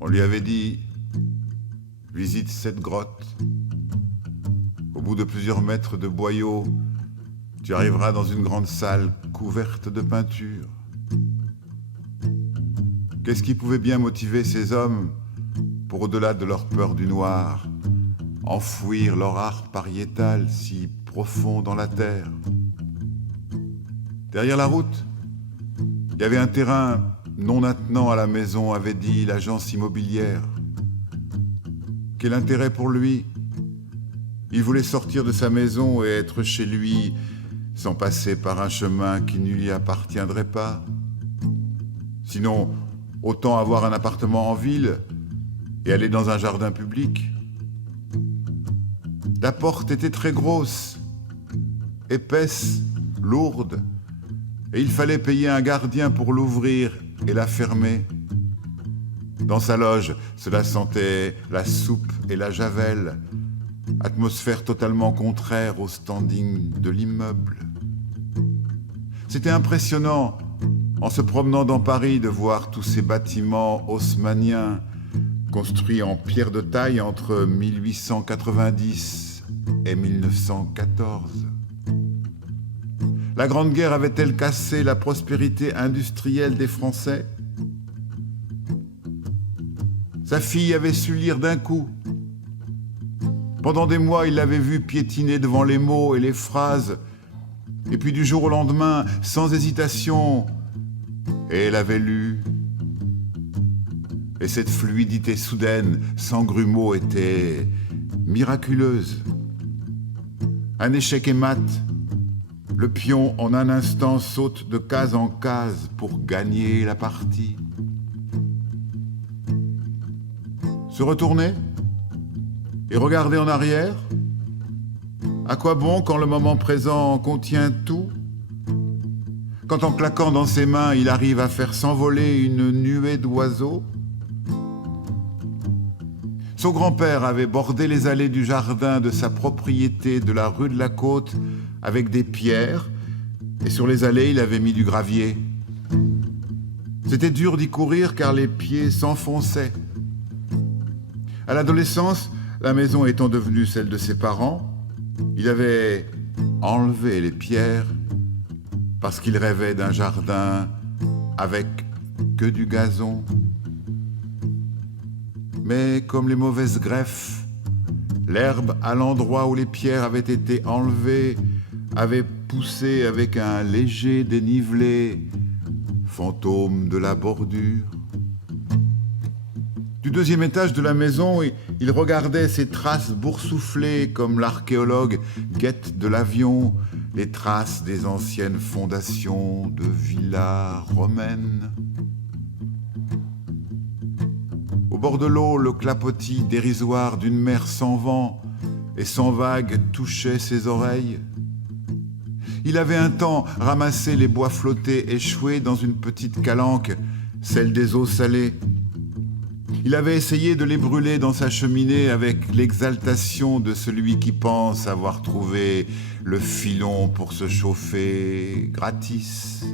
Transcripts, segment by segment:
On lui avait dit « Visite cette grotte. Au bout de plusieurs mètres de boyaux, tu arriveras dans une grande salle couverte de peinture. » Qu'est-ce qui pouvait bien motiver ces hommes pour, au-delà de leur peur du noir, enfouir leur art pariétal si profond dans la terre? Derrière la route, il y avait un terrain non attenant à la maison, avait dit l'agence immobilière. Quel intérêt pour lui? Il voulait sortir de sa maison et être chez lui sans passer par un chemin qui ne lui appartiendrait pas. Sinon, autant avoir un appartement en ville et aller dans un jardin public. La porte était très grosse, épaisse, lourde, et il fallait payer un gardien pour l'ouvrir et la fermer. Dans sa loge, cela sentait la soupe et la javel, atmosphère totalement contraire au standing de l'immeuble. C'était impressionnant, en se promenant dans Paris, de voir tous ces bâtiments haussmanniens construits en pierre de taille entre 1890 et 1914. La Grande Guerre avait-elle cassé la prospérité industrielle des Français? Sa fille avait su lire d'un coup. Pendant des mois, il l'avait vue piétiner devant les mots et les phrases, et puis du jour au lendemain, sans hésitation, et elle avait lu. Et cette fluidité soudaine, sans grumeaux, était miraculeuse. Un échec est mat. Le pion, en un instant, saute de case en case pour gagner la partie. Se retourner et regarder en arrière? À quoi bon quand le moment présent contient tout? Quand en claquant dans ses mains, il arrive à faire s'envoler une nuée d'oiseaux? Son grand-père avait bordé les allées du jardin de sa propriété de la rue de la Côte avec des pierres, et sur les allées, il avait mis du gravier. C'était dur d'y courir car les pieds s'enfonçaient. À l'adolescence, la maison étant devenue celle de ses parents, il avait enlevé les pierres parce qu'il rêvait d'un jardin avec que du gazon. Mais comme les mauvaises greffes, l'herbe à l'endroit où les pierres avaient été enlevées avait poussé avec un léger dénivelé, fantôme de la bordure. Du deuxième étage de la maison, il regardait ces traces boursouflées comme l'archéologue guette de l'avion, les traces des anciennes fondations de villas romaines. Au bord de l'eau, le clapotis dérisoire d'une mer sans vent et sans vagues touchait ses oreilles. Il avait un temps ramassé les bois flottés échoués dans une petite calanque, celle des eaux salées. Il avait essayé de les brûler dans sa cheminée avec l'exaltation de celui qui pense avoir trouvé le filon pour se chauffer gratis.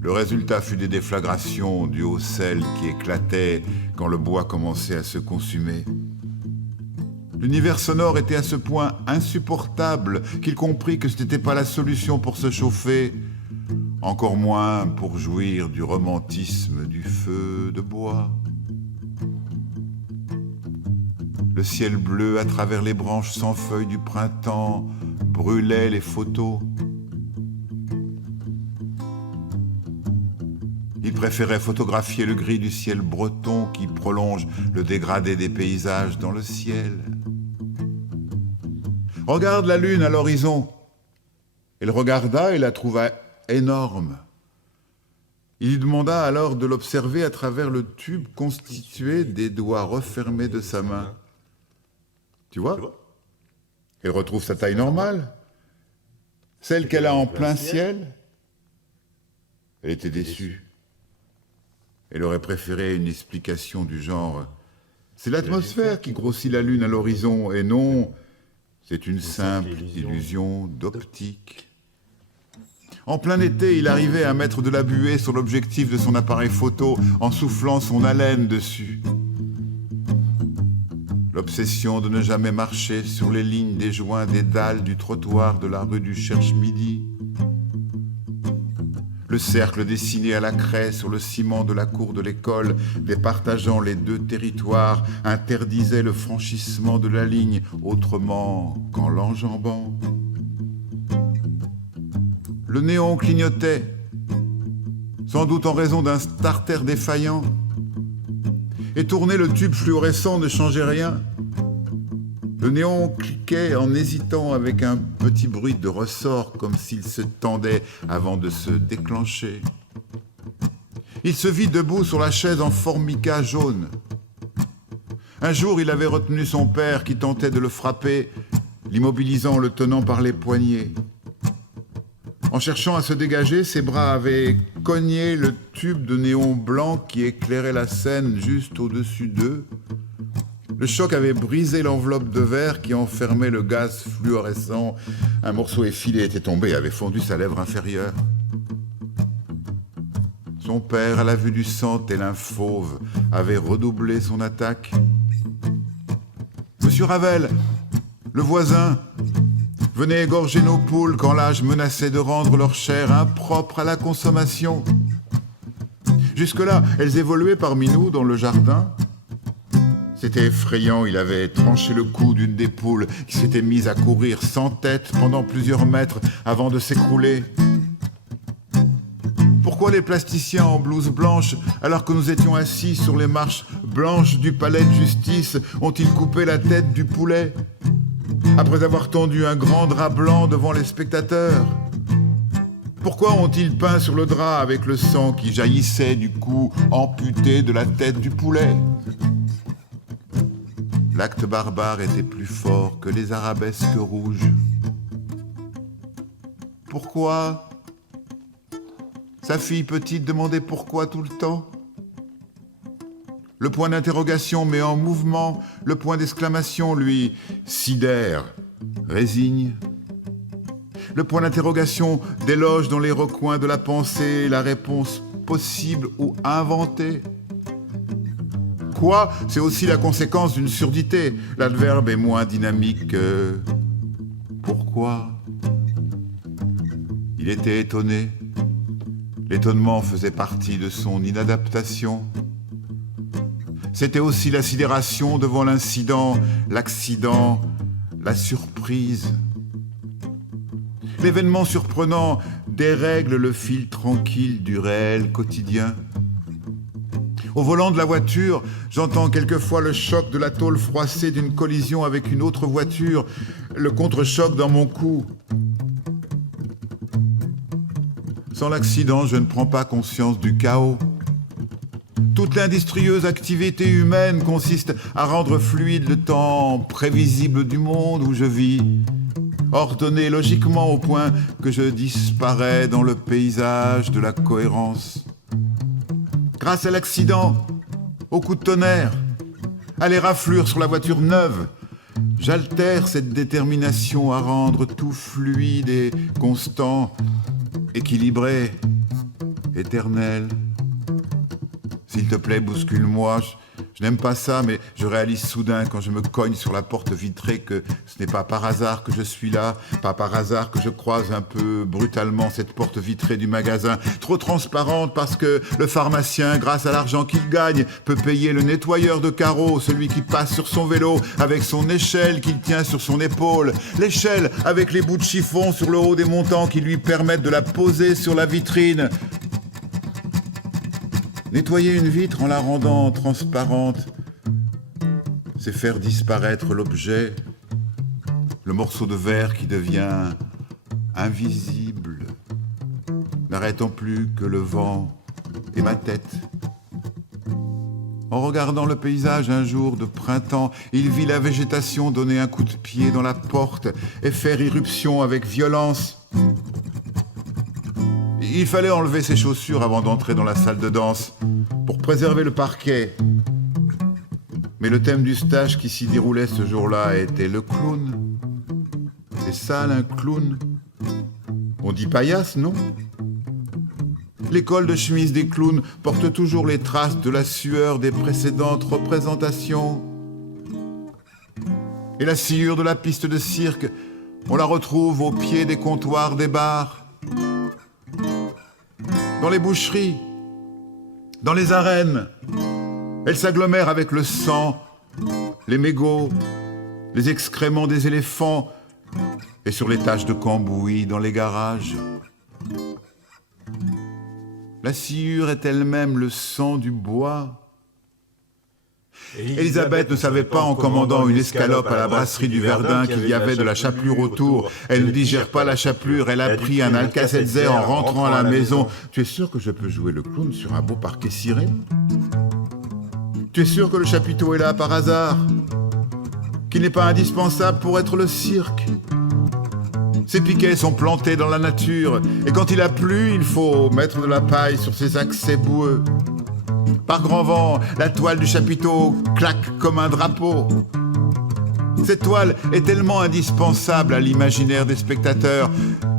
Le résultat fut des déflagrations dues au sel qui éclatait quand le bois commençait à se consumer. L'univers sonore était à ce point insupportable qu'il comprit que ce n'était pas la solution pour se chauffer, encore moins pour jouir du romantisme du feu de bois. Le ciel bleu à travers les branches sans feuilles du printemps brûlait les photos. Il préférait photographier le gris du ciel breton qui prolonge le dégradé des paysages dans le ciel. « Regarde la lune à l'horizon !» Il regarda et la trouva énorme. Il lui demanda alors de l'observer à travers le tube constitué des doigts refermés de sa main. Tu vois? Elle retrouve sa taille normale. Celle qu'elle a en plein ciel. Elle était déçue. Elle aurait préféré une explication du genre « C'est l'atmosphère qui grossit la lune à l'horizon et non, c'est une simple illusion d'optique. » En plein été, il arrivait à mettre de la buée sur l'objectif de son appareil photo en soufflant son haleine dessus. L'obsession de ne jamais marcher sur les lignes des joints des dalles du trottoir de la rue du Cherche-Midi. Le cercle dessiné à la craie sur le ciment de la cour de l'école, départageant les deux territoires, interdisait le franchissement de la ligne autrement qu'en l'enjambant. Le néon clignotait, sans doute en raison d'un starter défaillant, et tourner le tube fluorescent ne changeait rien. Le néon cliquait en hésitant avec un petit bruit de ressort, comme s'il se tendait avant de se déclencher. Il se vit debout sur la chaise en formica jaune. Un jour, il avait retenu son père qui tentait de le frapper, l'immobilisant en le tenant par les poignets. En cherchant à se dégager, ses bras avaient cogné le tube de néon blanc qui éclairait la scène juste au-dessus d'eux. Le choc avait brisé l'enveloppe de verre qui enfermait le gaz fluorescent. Un morceau effilé était tombé et avait fondu sa lèvre inférieure. Son père, à la vue du sang tel un fauve, avait redoublé son attaque. « Monsieur Ravel, le voisin, venait égorger nos poules quand l'âge menaçait de rendre leur chair impropre à la consommation. Jusque-là, elles évoluaient parmi nous dans le jardin. C'était effrayant, il avait tranché le cou d'une des poules qui s'était mise à courir sans tête pendant plusieurs mètres avant de s'écrouler. Pourquoi les plasticiens en blouse blanche, alors que nous étions assis sur les marches blanches du palais de justice, ont-ils coupé la tête du poulet après avoir tendu un grand drap blanc devant les spectateurs? Pourquoi ont-ils peint sur le drap avec le sang qui jaillissait du cou amputé de la tête du poulet? L'acte barbare était plus fort que les arabesques rouges. Pourquoi? Sa fille petite demandait pourquoi tout le temps. Le point d'interrogation met en mouvement, le point d'exclamation lui sidère, résigne. Le point d'interrogation déloge dans les recoins de la pensée la réponse possible ou inventée. Quoi, c'est aussi la conséquence d'une surdité. L'adverbe est moins dynamique que pourquoi. Il était étonné. L'étonnement faisait partie de son inadaptation. C'était aussi la sidération devant l'incident, l'accident, la surprise. L'événement surprenant dérègle le fil tranquille du réel quotidien. Au volant de la voiture, j'entends quelquefois le choc de la tôle froissée d'une collision avec une autre voiture, le contre-choc dans mon cou. Sans l'accident, je ne prends pas conscience du chaos. Toute l'industrieuse activité humaine consiste à rendre fluide le temps prévisible du monde où je vis, ordonné logiquement au point que je disparais dans le paysage de la cohérence. Grâce à l'accident, au coup de tonnerre, à l'éraflure sur la voiture neuve, j'altère cette détermination à rendre tout fluide et constant, équilibré, éternel. S'il te plaît, bouscule-moi. Je n'aime pas ça, mais je réalise soudain quand je me cogne sur la porte vitrée que ce n'est pas par hasard que je suis là, pas par hasard que je croise un peu brutalement cette porte vitrée du magasin, trop transparente parce que le pharmacien, grâce à l'argent qu'il gagne, peut payer le nettoyeur de carreaux, celui qui passe sur son vélo avec son échelle qu'il tient sur son épaule, l'échelle avec les bouts de chiffon sur le haut des montants qui lui permettent de la poser sur la vitrine. Nettoyer une vitre en la rendant transparente, c'est faire disparaître l'objet, le morceau de verre qui devient invisible, n'arrêtant plus que le vent et ma tête. En regardant le paysage un jour de printemps, il vit la végétation donner un coup de pied dans la porte et faire irruption avec violence. Il fallait enlever ses chaussures avant d'entrer dans la salle de danse pour préserver le parquet. Mais le thème du stage qui s'y déroulait ce jour-là était le clown. C'est sale un clown. On dit paillasse, non ? Les cols de chemise des clowns portent toujours les traces de la sueur des précédentes représentations. Et la sciure de la piste de cirque, on la retrouve au pied des comptoirs des bars. Dans les boucheries, dans les arènes, elle s'agglomère avec le sang, les mégots, les excréments des éléphants et sur les taches de cambouis dans les garages. La sciure est elle-même le sang du bois. Élisabeth ne savait pas en commandant une escalope à la brasserie du Verdun qu'il y avait de la chapelure autour. Elle ne digère pas la chapelure, elle a pris un Alka-Seltzer en rentrant à la maison. Tu es sûr que je peux jouer le clown sur un beau parquet ciré? Tu es sûr que le chapiteau est là par hasard? Qu'il n'est pas indispensable pour être le cirque? Ces piquets sont plantés dans la nature, et quand il a plu, il faut mettre de la paille sur ses accès boueux. Par grand vent, la toile du chapiteau claque comme un drapeau. Cette toile est tellement indispensable à l'imaginaire des spectateurs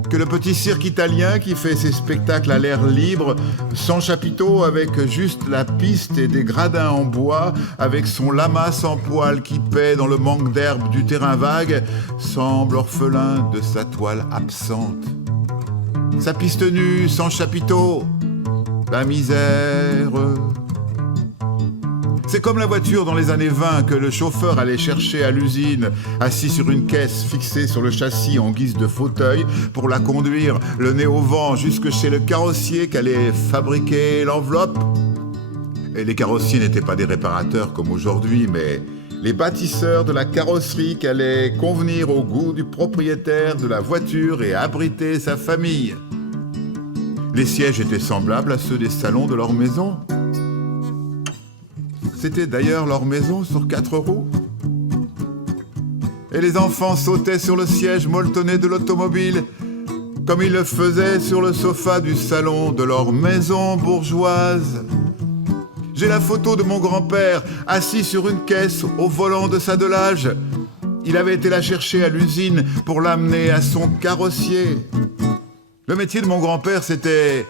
que le petit cirque italien qui fait ses spectacles à l'air libre, sans chapiteau, avec juste la piste et des gradins en bois, avec son lama sans poil qui paie dans le manque d'herbe du terrain vague, semble orphelin de sa toile absente. Sa piste nue sans chapiteau, la misère. C'est comme la voiture dans les années 20 que le chauffeur allait chercher à l'usine, assis sur une caisse fixée sur le châssis en guise de fauteuil, pour la conduire, le nez au vent, jusque chez le carrossier qu'allait fabriquer l'enveloppe. Et les carrossiers n'étaient pas des réparateurs comme aujourd'hui, mais les bâtisseurs de la carrosserie qui allaient convenir au goût du propriétaire de la voiture et abriter sa famille. Les sièges étaient semblables à ceux des salons de leur maison. C'était d'ailleurs leur maison sur 4 roues. Et les enfants sautaient sur le siège molletonné de l'automobile, comme ils le faisaient sur le sofa du salon de leur maison bourgeoise. J'ai la photo de mon grand-père, assis sur une caisse au volant de sa Delage. Il avait été la chercher à l'usine pour l'amener à son carrossier. Le métier de mon grand-père, c'était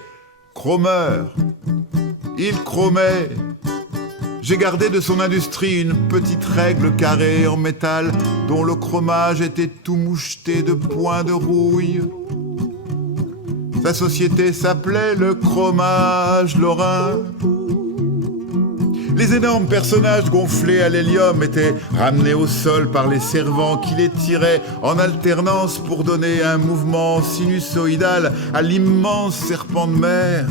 chromeur. Il chromait. J'ai gardé de son industrie une petite règle carrée en métal dont le chromage était tout moucheté de points de rouille. Sa société s'appelait le Chromage Lorrain. Les énormes personnages gonflés à l'hélium étaient ramenés au sol par les servants qui les tiraient en alternance pour donner un mouvement sinusoïdal à l'immense serpent de mer.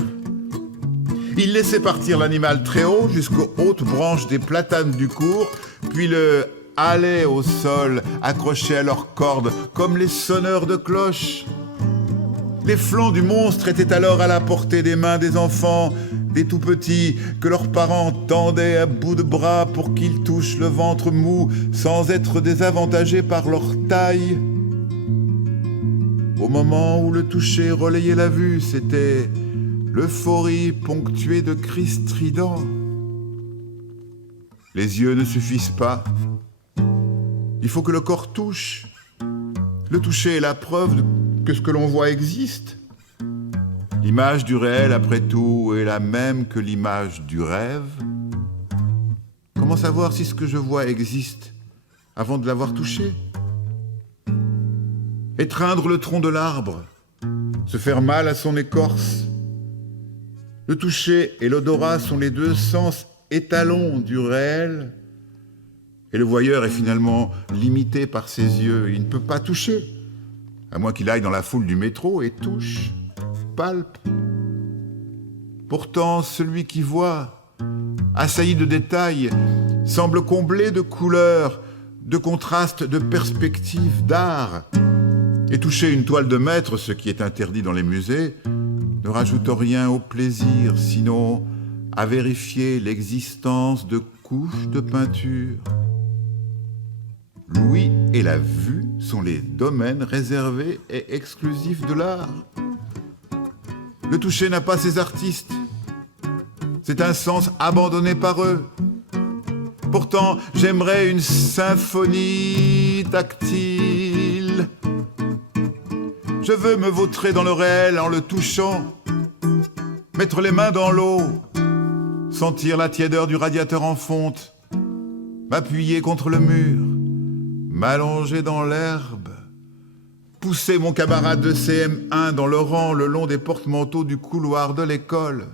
Ils laissaient partir l'animal très haut jusqu'aux hautes branches des platanes du cours, puis le halaient au sol, accrochés à leurs cordes, comme les sonneurs de cloches. Les flancs du monstre étaient alors à la portée des mains des enfants, des tout-petits, que leurs parents tendaient à bout de bras pour qu'ils touchent le ventre mou, sans être désavantagés par leur taille. Au moment où le toucher relayait la vue, c'était l'euphorie ponctuée de cris stridents. Les yeux ne suffisent pas. Il faut que le corps touche. Le toucher est la preuve que ce que l'on voit existe. L'image du réel, après tout, est la même que l'image du rêve. Comment savoir si ce que je vois existe avant de l'avoir touché? Étreindre le tronc de l'arbre, se faire mal à son écorce. Le toucher et l'odorat sont les deux sens étalons du réel. Et le voyeur est finalement limité par ses yeux. Il ne peut pas toucher, à moins qu'il aille dans la foule du métro et touche, palpe. Pourtant, celui qui voit, assailli de détails, semble comblé de couleurs, de contrastes, de perspectives, d'art. Et toucher une toile de maître, ce qui est interdit dans les musées, ne rajoute rien au plaisir, sinon à vérifier l'existence de couches de peinture. L'ouïe et la vue sont les domaines réservés et exclusifs de l'art. Le toucher n'a pas ses artistes. C'est un sens abandonné par eux. Pourtant, j'aimerais une symphonie tactile. Je veux me vautrer dans le réel en le touchant. mettre les mains dans l'eau, sentir la tiédeur du radiateur en fonte, m'appuyer contre le mur, m'allonger dans l'herbe, pousser mon camarade de CM1 dans le rang le long des porte-manteaux du couloir de l'école,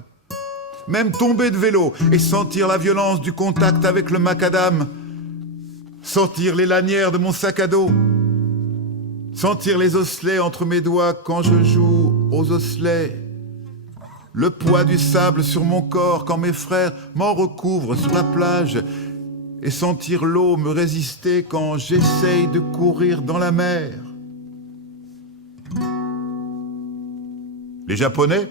même tomber de vélo et sentir la violence du contact avec le macadam, sentir les lanières de mon sac à dos, sentir les osselets entre mes doigts quand je joue aux osselets, le poids du sable sur mon corps quand mes frères m'en recouvrent sur la plage, et sentir l'eau me résister quand j'essaye de courir dans la mer. Les Japonais,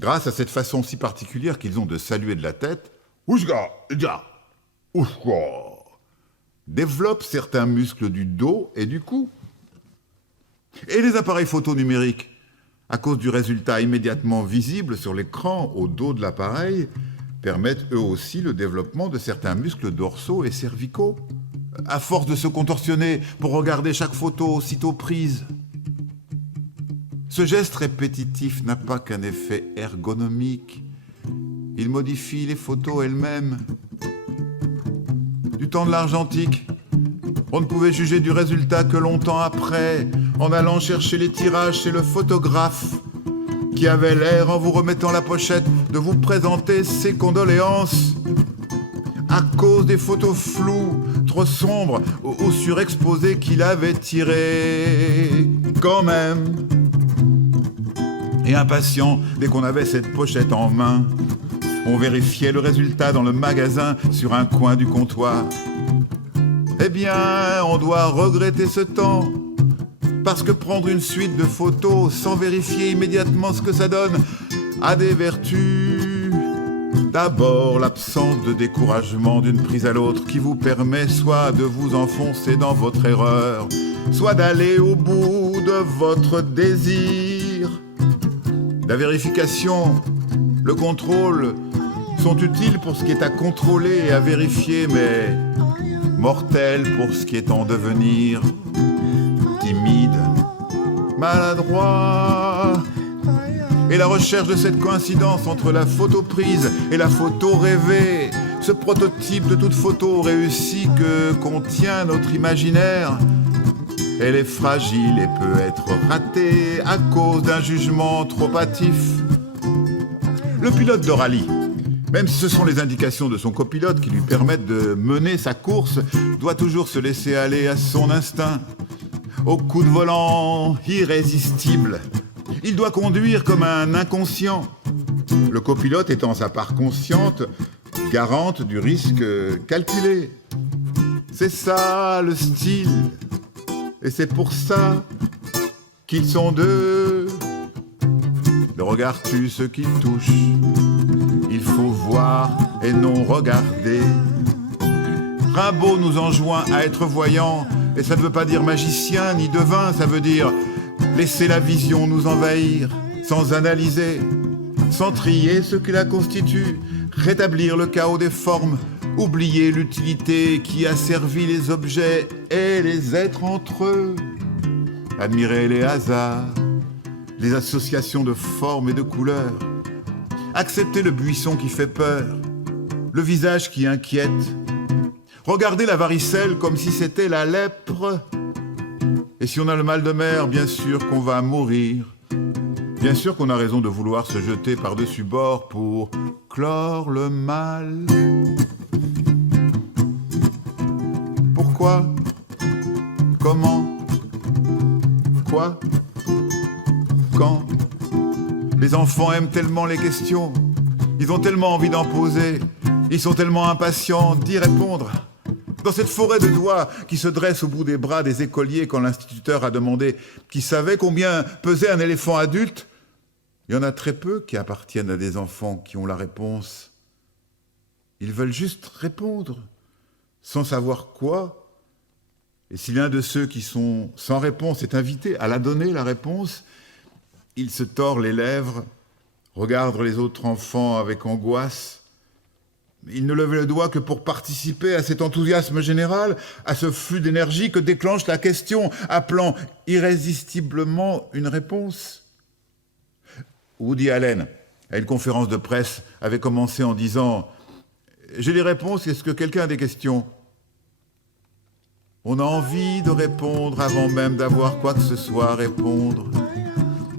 grâce à cette façon si particulière qu'ils ont de saluer de la tête, développent certains muscles du dos et du cou. Et les appareils photo numériques, à cause du résultat immédiatement visible sur l'écran au dos de l'appareil, permettent eux aussi le développement de certains muscles dorsaux et cervicaux, à force de se contorsionner pour regarder chaque photo aussitôt prise. Ce geste répétitif n'a pas qu'un effet ergonomique, il modifie les photos elles-mêmes. Du temps de l'argentique, on ne pouvait juger du résultat que longtemps après, en allant chercher les tirages chez le photographe, qui avait l'air, en vous remettant la pochette, de vous présenter ses condoléances. À cause des photos floues, trop sombres ou surexposées qu'il avait tirées, quand même. Et impatient, dès qu'on avait cette pochette en main, on vérifiait le résultat dans le magasin sur un coin du comptoir. Eh bien, on doit regretter ce temps, parce que prendre une suite de photos sans vérifier immédiatement ce que ça donne a des vertus. D'abord, l'absence de découragement d'une prise à l'autre qui vous permet soit de vous enfoncer dans votre erreur, soit d'aller au bout de votre désir. La vérification, le contrôle sont utiles pour ce qui est à contrôler et à vérifier, mais mortels pour ce qui est en devenir. Timide, maladroit. Et la recherche de cette coïncidence entre la photo prise et la photo rêvée, ce prototype de toute photo réussie que contient notre imaginaire, elle est fragile et peut être ratée à cause d'un jugement trop hâtif. Le pilote de rallye, même si ce sont les indications de son copilote qui lui permettent de mener sa course, doit toujours se laisser aller à son instinct, au coup de volant irrésistible. Il doit conduire comme un inconscient, le copilote étant sa part consciente, garante du risque calculé. C'est ça le style, et c'est pour ça qu'ils sont deux. Le regard tue ce qui touche, il faut voir et non regarder. Rimbaud nous enjoint à être voyants, et ça ne veut pas dire magicien ni devin, ça veut dire laisser la vision nous envahir, sans analyser, sans trier ce qui la constitue, rétablir le chaos des formes, oublier l'utilité qui a servi les objets et les êtres entre eux, admirer les hasards, les associations de formes et de couleurs, accepter le buisson qui fait peur, le visage qui inquiète, regarder la varicelle comme si c'était la lèpre. Et si on a le mal de mer, bien sûr qu'on va mourir. Bien sûr qu'on a raison de vouloir se jeter par-dessus bord pour clore le mal. Pourquoi ? Comment ? Quoi ? Quand ? Les enfants aiment tellement les questions. Ils ont tellement envie d'en poser. Ils sont tellement impatients d'y répondre. Dans cette forêt de doigts qui se dresse au bout des bras des écoliers quand l'instituteur a demandé qui savait combien pesait un éléphant adulte, il y en a très peu qui appartiennent à des enfants qui ont la réponse. Ils veulent juste répondre, sans savoir quoi. Et si l'un de ceux qui sont sans réponse est invité à la donner, la réponse, il se tord les lèvres, regarde les autres enfants avec angoisse. Il ne levait le doigt que pour participer à cet enthousiasme général, à ce flux d'énergie que déclenche la question, appelant irrésistiblement une réponse. Woody Allen, à une conférence de presse, avait commencé en disant « J'ai les réponses, est-ce que quelqu'un a des questions ?» On a envie de répondre avant même d'avoir quoi que ce soit à répondre.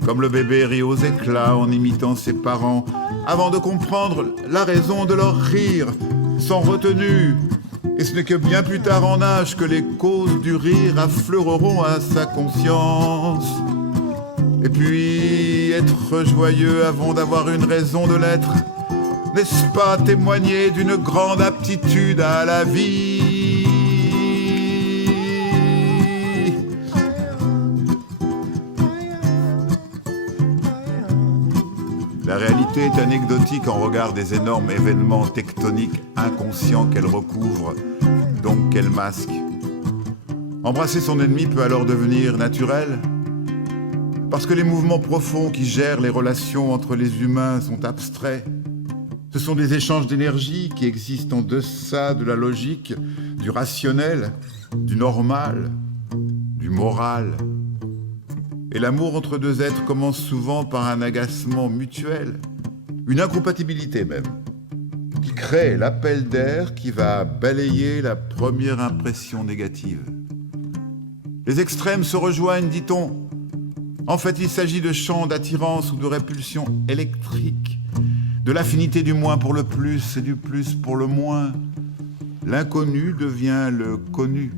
Comme le bébé rit aux éclats en imitant ses parents, avant de comprendre la raison de leur rire, sans retenue. Et ce n'est que bien plus tard en âge que les causes du rire affleureront à sa conscience. Et puis, être joyeux avant d'avoir une raison de l'être, n'est-ce pas témoigner d'une grande aptitude à la vie ? La réalité est anecdotique en regard des énormes événements tectoniques inconscients qu'elle recouvre, donc qu'elle masque. Embrasser son ennemi peut alors devenir naturel, parce que les mouvements profonds qui gèrent les relations entre les humains sont abstraits. Ce sont des échanges d'énergie qui existent en deçà de la logique, du rationnel, du normal, du moral. Et l'amour entre deux êtres commence souvent par un agacement mutuel, une incompatibilité même, qui crée l'appel d'air qui va balayer la première impression négative. Les extrêmes se rejoignent, dit-on. En fait, il s'agit de champs d'attirance ou de répulsion électrique, de l'affinité du moins pour le plus et du plus pour le moins. L'inconnu devient le connu.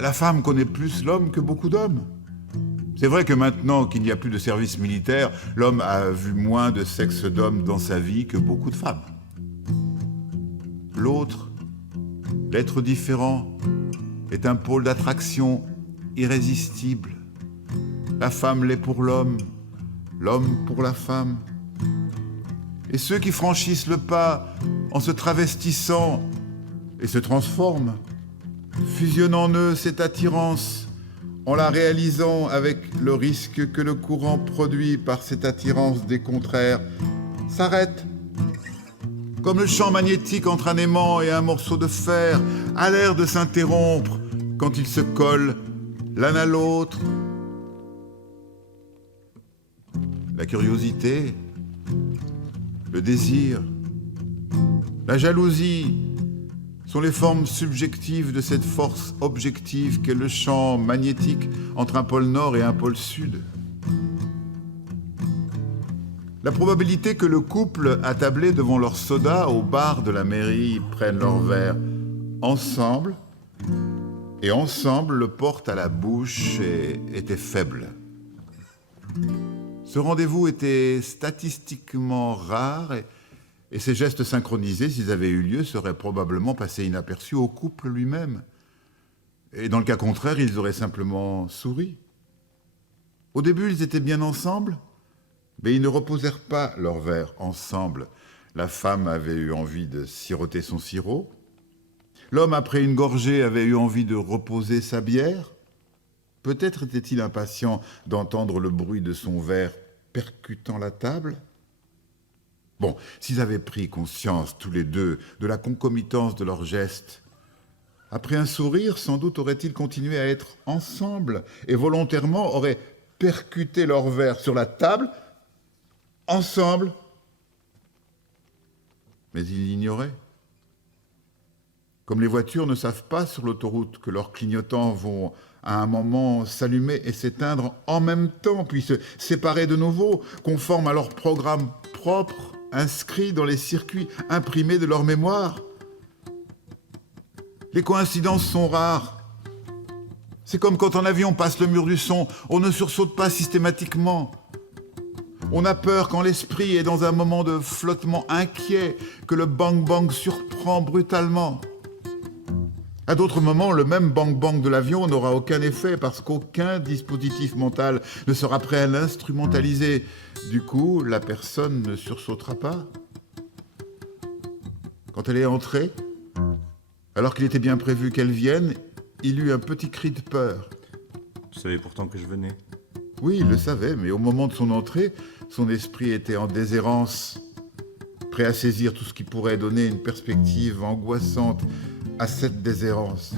La femme connaît plus l'homme que beaucoup d'hommes. C'est vrai que maintenant qu'il n'y a plus de service militaire, l'homme a vu moins de sexe d'homme dans sa vie que beaucoup de femmes. L'autre, l'être différent, est un pôle d'attraction irrésistible. La femme l'est pour l'homme, l'homme pour la femme. Et ceux qui franchissent le pas en se travestissant et se transforment, fusionnent en eux cette attirance, en la réalisant avec le risque que le courant produit par cette attirance des contraires s'arrête. Comme le champ magnétique entre un aimant et un morceau de fer a l'air de s'interrompre quand ils se collent l'un à l'autre. La curiosité, le désir, la jalousie sont les formes subjectives de cette force objective qu'est le champ magnétique entre un pôle nord et un pôle sud. La probabilité que le couple attablé devant leur soda au bar de la mairie prenne leur verre ensemble et ensemble le portent à la bouche était faible. Ce rendez-vous était statistiquement rare et ces gestes synchronisés, s'ils avaient eu lieu, seraient probablement passés inaperçus au couple lui-même. Et dans le cas contraire, ils auraient simplement souri. Au début, ils étaient bien ensemble, mais ils ne reposèrent pas leur verre ensemble. La femme avait eu envie de siroter son sirop. L'homme, après une gorgée, avait eu envie de reposer sa bière. Peut-être était-il impatient d'entendre le bruit de son verre percutant la table. Bon, s'ils avaient pris conscience, tous les deux, de la concomitance de leurs gestes, après un sourire, sans doute auraient-ils continué à être ensemble et volontairement auraient percuté leur verre sur la table, ensemble. Mais ils l'ignoraient. Comme les voitures ne savent pas sur l'autoroute que leurs clignotants vont à un moment s'allumer et s'éteindre en même temps, puis se séparer de nouveau, conforme à leur programme propre, inscrits dans les circuits imprimés de leur mémoire. Les coïncidences sont rares. C'est comme quand en avion on passe le mur du son, on ne sursaute pas systématiquement. On a peur quand l'esprit est dans un moment de flottement inquiet, que le bang-bang surprend brutalement. À d'autres moments, le même bang-bang de l'avion n'aura aucun effet parce qu'aucun dispositif mental ne sera prêt à l'instrumentaliser. Du coup, la personne ne sursautera pas. Quand elle est entrée, alors qu'il était bien prévu qu'elle vienne, il eut un petit cri de peur. Tu savais pourtant que je venais. Oui, il le savait, mais au moment de son entrée, son esprit était en déshérence, prêt à saisir tout ce qui pourrait donner une perspective angoissante à cette déshérence.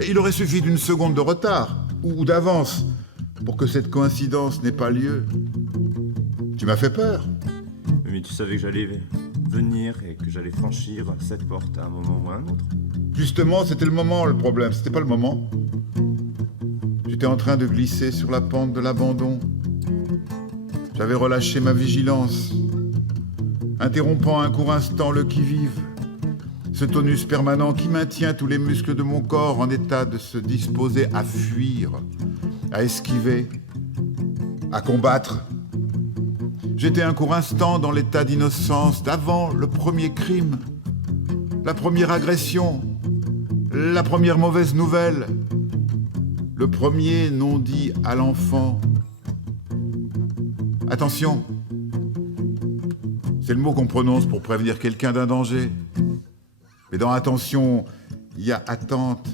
Et il aurait suffi d'une seconde de retard ou d'avance pour que cette coïncidence n'ait pas lieu. Tu m'as fait peur. Mais tu savais que j'allais venir et que j'allais franchir cette porte à un moment ou à un autre. Justement, c'était le moment, le problème. C'était pas le moment. J'étais en train de glisser sur la pente de l'abandon. J'avais relâché ma vigilance, interrompant un court instant le qui-vive. Ce tonus permanent qui maintient tous les muscles de mon corps en état de se disposer à fuir, à esquiver, à combattre. J'étais un court instant dans l'état d'innocence d'avant le premier crime, la première agression, la première mauvaise nouvelle, le premier non dit à l'enfant. Attention, c'est le mot qu'on prononce pour prévenir quelqu'un d'un danger. Mais dans attention, il y a attente.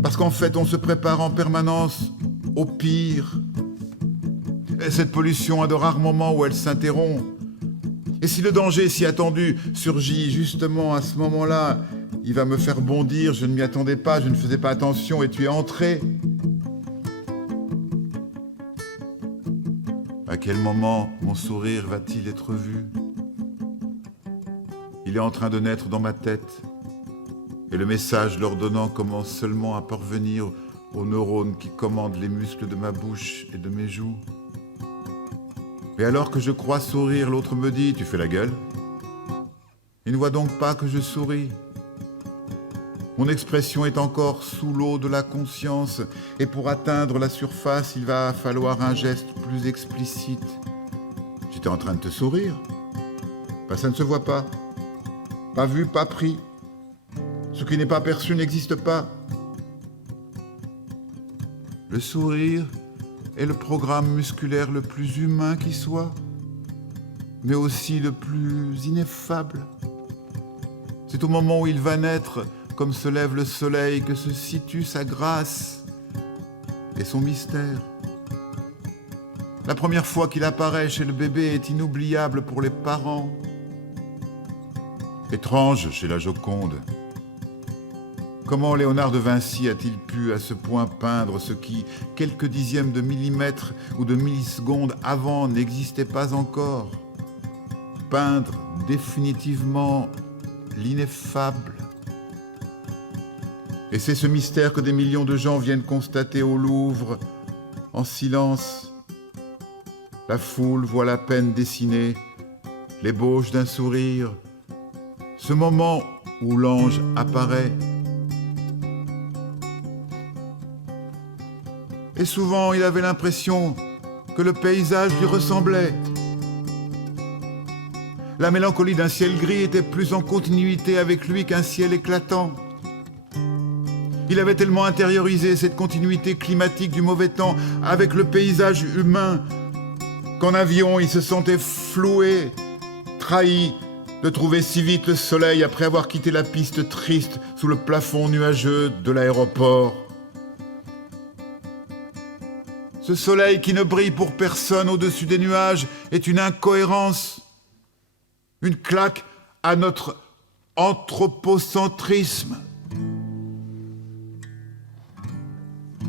Parce qu'en fait, on se prépare en permanence au pire. Et cette pollution a de rares moments où elle s'interrompt. Et si le danger si attendu surgit justement à ce moment-là, il va me faire bondir, je ne m'y attendais pas, je ne faisais pas attention et tu es entré. À quel moment mon sourire va-t-il être vu ? Il est en train de naître dans ma tête et le message l'ordonnant commence seulement à parvenir aux neurones qui commandent les muscles de ma bouche et de mes joues. Et alors que je crois sourire, l'autre me dit « Tu fais la gueule ?» Il ne voit donc pas que je souris. Mon expression est encore sous l'eau de la conscience et pour atteindre la surface, il va falloir un geste plus explicite. J'étais en train de te sourire. Ben, ça ne se voit pas. Pas vu, pas pris. Ce qui n'est pas perçu n'existe pas. Le sourire est le programme musculaire le plus humain qui soit, mais aussi le plus ineffable. C'est au moment où il va naître, comme se lève le soleil, que se situe sa grâce et son mystère. La première fois qu'il apparaît chez le bébé est inoubliable pour les parents. Étrange chez la Joconde. Comment Léonard de Vinci a-t-il pu à ce point peindre ce qui, quelques dixièmes de millimètre ou de millisecondes avant, n'existait pas encore? Peindre définitivement l'ineffable. Et c'est ce mystère que des millions de gens viennent constater au Louvre, en silence. La foule voit la peine dessinée, l'ébauche d'un sourire, ce moment où l'ange apparaît. Et souvent, il avait l'impression que le paysage lui ressemblait. La mélancolie d'un ciel gris était plus en continuité avec lui qu'un ciel éclatant. Il avait tellement intériorisé cette continuité climatique du mauvais temps avec le paysage humain qu'en avion, il se sentait floué, trahi de trouver si vite le soleil après avoir quitté la piste triste sous le plafond nuageux de l'aéroport. Ce soleil qui ne brille pour personne au-dessus des nuages est une incohérence, une claque à notre anthropocentrisme.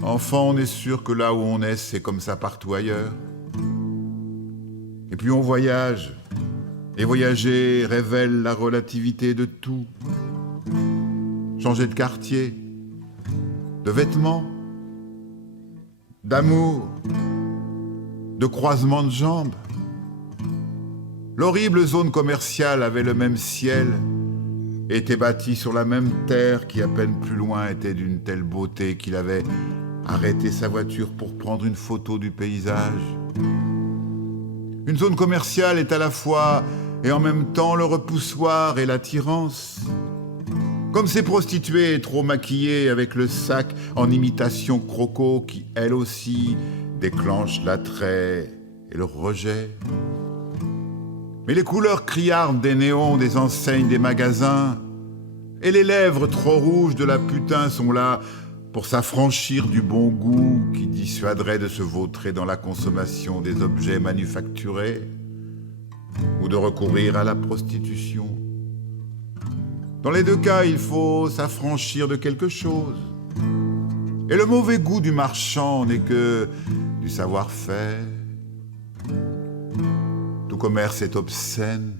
Enfant, on est sûr que là où on est, c'est comme ça partout ailleurs. Et puis on voyage, et voyager révèle la relativité de tout. Changer de quartier, de vêtements, d'amour, de croisement de jambes. L'horrible zone commerciale avait le même ciel, était bâtie sur la même terre qui à peine plus loin était d'une telle beauté qu'il avait arrêté sa voiture pour prendre une photo du paysage. Une zone commerciale est à la fois et en même temps le repoussoir et l'attirance. Comme ces prostituées trop maquillées avec le sac en imitation croco qui, elle aussi, déclenche l'attrait et le rejet. Mais les couleurs criardes des néons, des enseignes, des magasins et les lèvres trop rouges de la putain sont là pour s'affranchir du bon goût qui dissuaderait de se vautrer dans la consommation des objets manufacturés ou de recourir à la prostitution. Dans les deux cas, il faut s'affranchir de quelque chose. Et le mauvais goût du marchand n'est que du savoir-faire. Tout commerce est obscène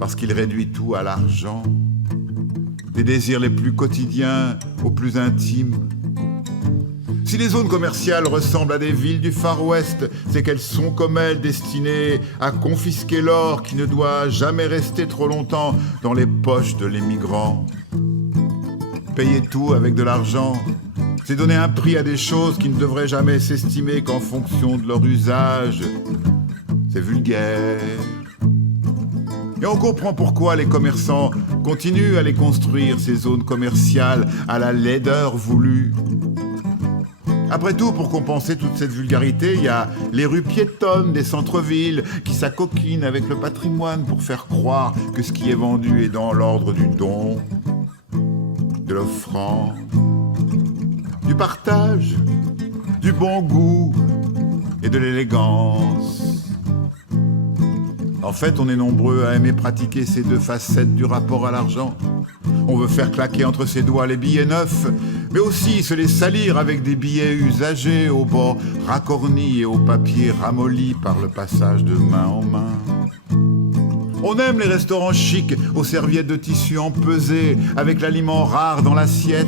parce qu'il réduit tout à l'argent, des désirs les plus quotidiens aux plus intimes. Si les zones commerciales ressemblent à des villes du Far West, c'est qu'elles sont comme elles destinées à confisquer l'or qui ne doit jamais rester trop longtemps dans les poches de l'émigrant. Payer tout avec de l'argent, c'est donner un prix à des choses qui ne devraient jamais s'estimer qu'en fonction de leur usage. C'est vulgaire. Et on comprend pourquoi les commerçants continuent à les construire, ces zones commerciales, à la laideur voulue. Après tout, pour compenser toute cette vulgarité, il y a les rues piétonnes des centres-villes qui s'acoquinent avec le patrimoine pour faire croire que ce qui est vendu est dans l'ordre du don, de l'offrande, du partage, du bon goût et de l'élégance. En fait, on est nombreux à aimer pratiquer ces deux facettes du rapport à l'argent. On veut faire claquer entre ses doigts les billets neufs, mais aussi se les salir avec des billets usagés, aux bords racornis et au papier ramolli par le passage de main en main. On aime les restaurants chics aux serviettes de tissu empesées, avec l'aliment rare dans l'assiette.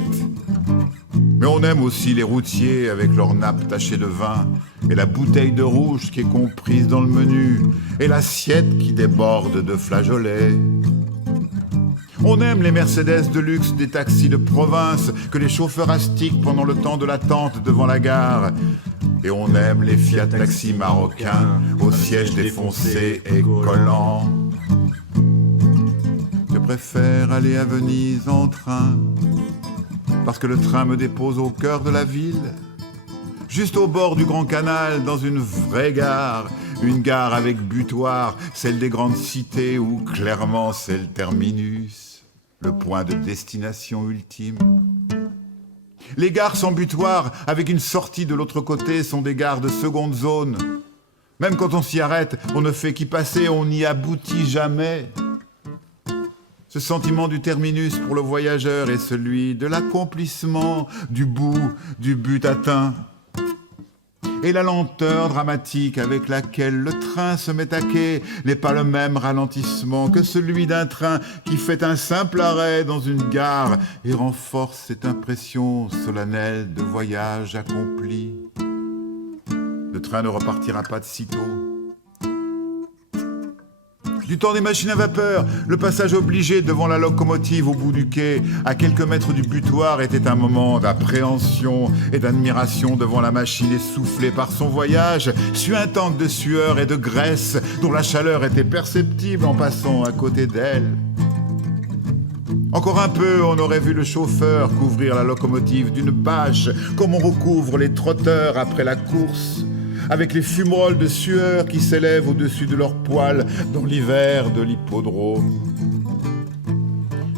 Mais on aime aussi les routiers avec leurs nappes tachées de vin, et la bouteille de rouge qui est comprise dans le menu, et l'assiette qui déborde de flageolets. On aime les Mercedes de luxe des taxis de province que les chauffeurs astiquent pendant le temps de l'attente devant la gare. Et on aime les Fiat Taxi marocains aux sièges défoncés et collants. Je préfère aller à Venise en train, parce que le train me dépose au cœur de la ville, juste au bord du Grand Canal, dans une vraie gare, une gare avec butoir, celle des grandes cités où clairement c'est le terminus, le point de destination ultime. Les gares sans butoir, avec une sortie de l'autre côté, sont des gares de seconde zone. Même quand on s'y arrête, on ne fait qu'y passer, on n'y aboutit jamais. Ce sentiment du terminus pour le voyageur est celui de l'accomplissement, du bout, du but atteint. Et la lenteur dramatique avec laquelle le train se met à quai n'est pas le même ralentissement que celui d'un train qui fait un simple arrêt dans une gare et renforce cette impression solennelle de voyage accompli. Le train ne repartira pas de sitôt. Du temps des machines à vapeur, le passage obligé devant la locomotive au bout du quai, à quelques mètres du butoir, était un moment d'appréhension et d'admiration devant la machine essoufflée par son voyage, suintante de sueur et de graisse, dont la chaleur était perceptible en passant à côté d'elle. Encore un peu, on aurait vu le chauffeur couvrir la locomotive d'une bâche, comme on recouvre les trotteurs après la course, avec les fumerolles de sueur qui s'élèvent au-dessus de leurs poils dans l'hiver de l'hippodrome.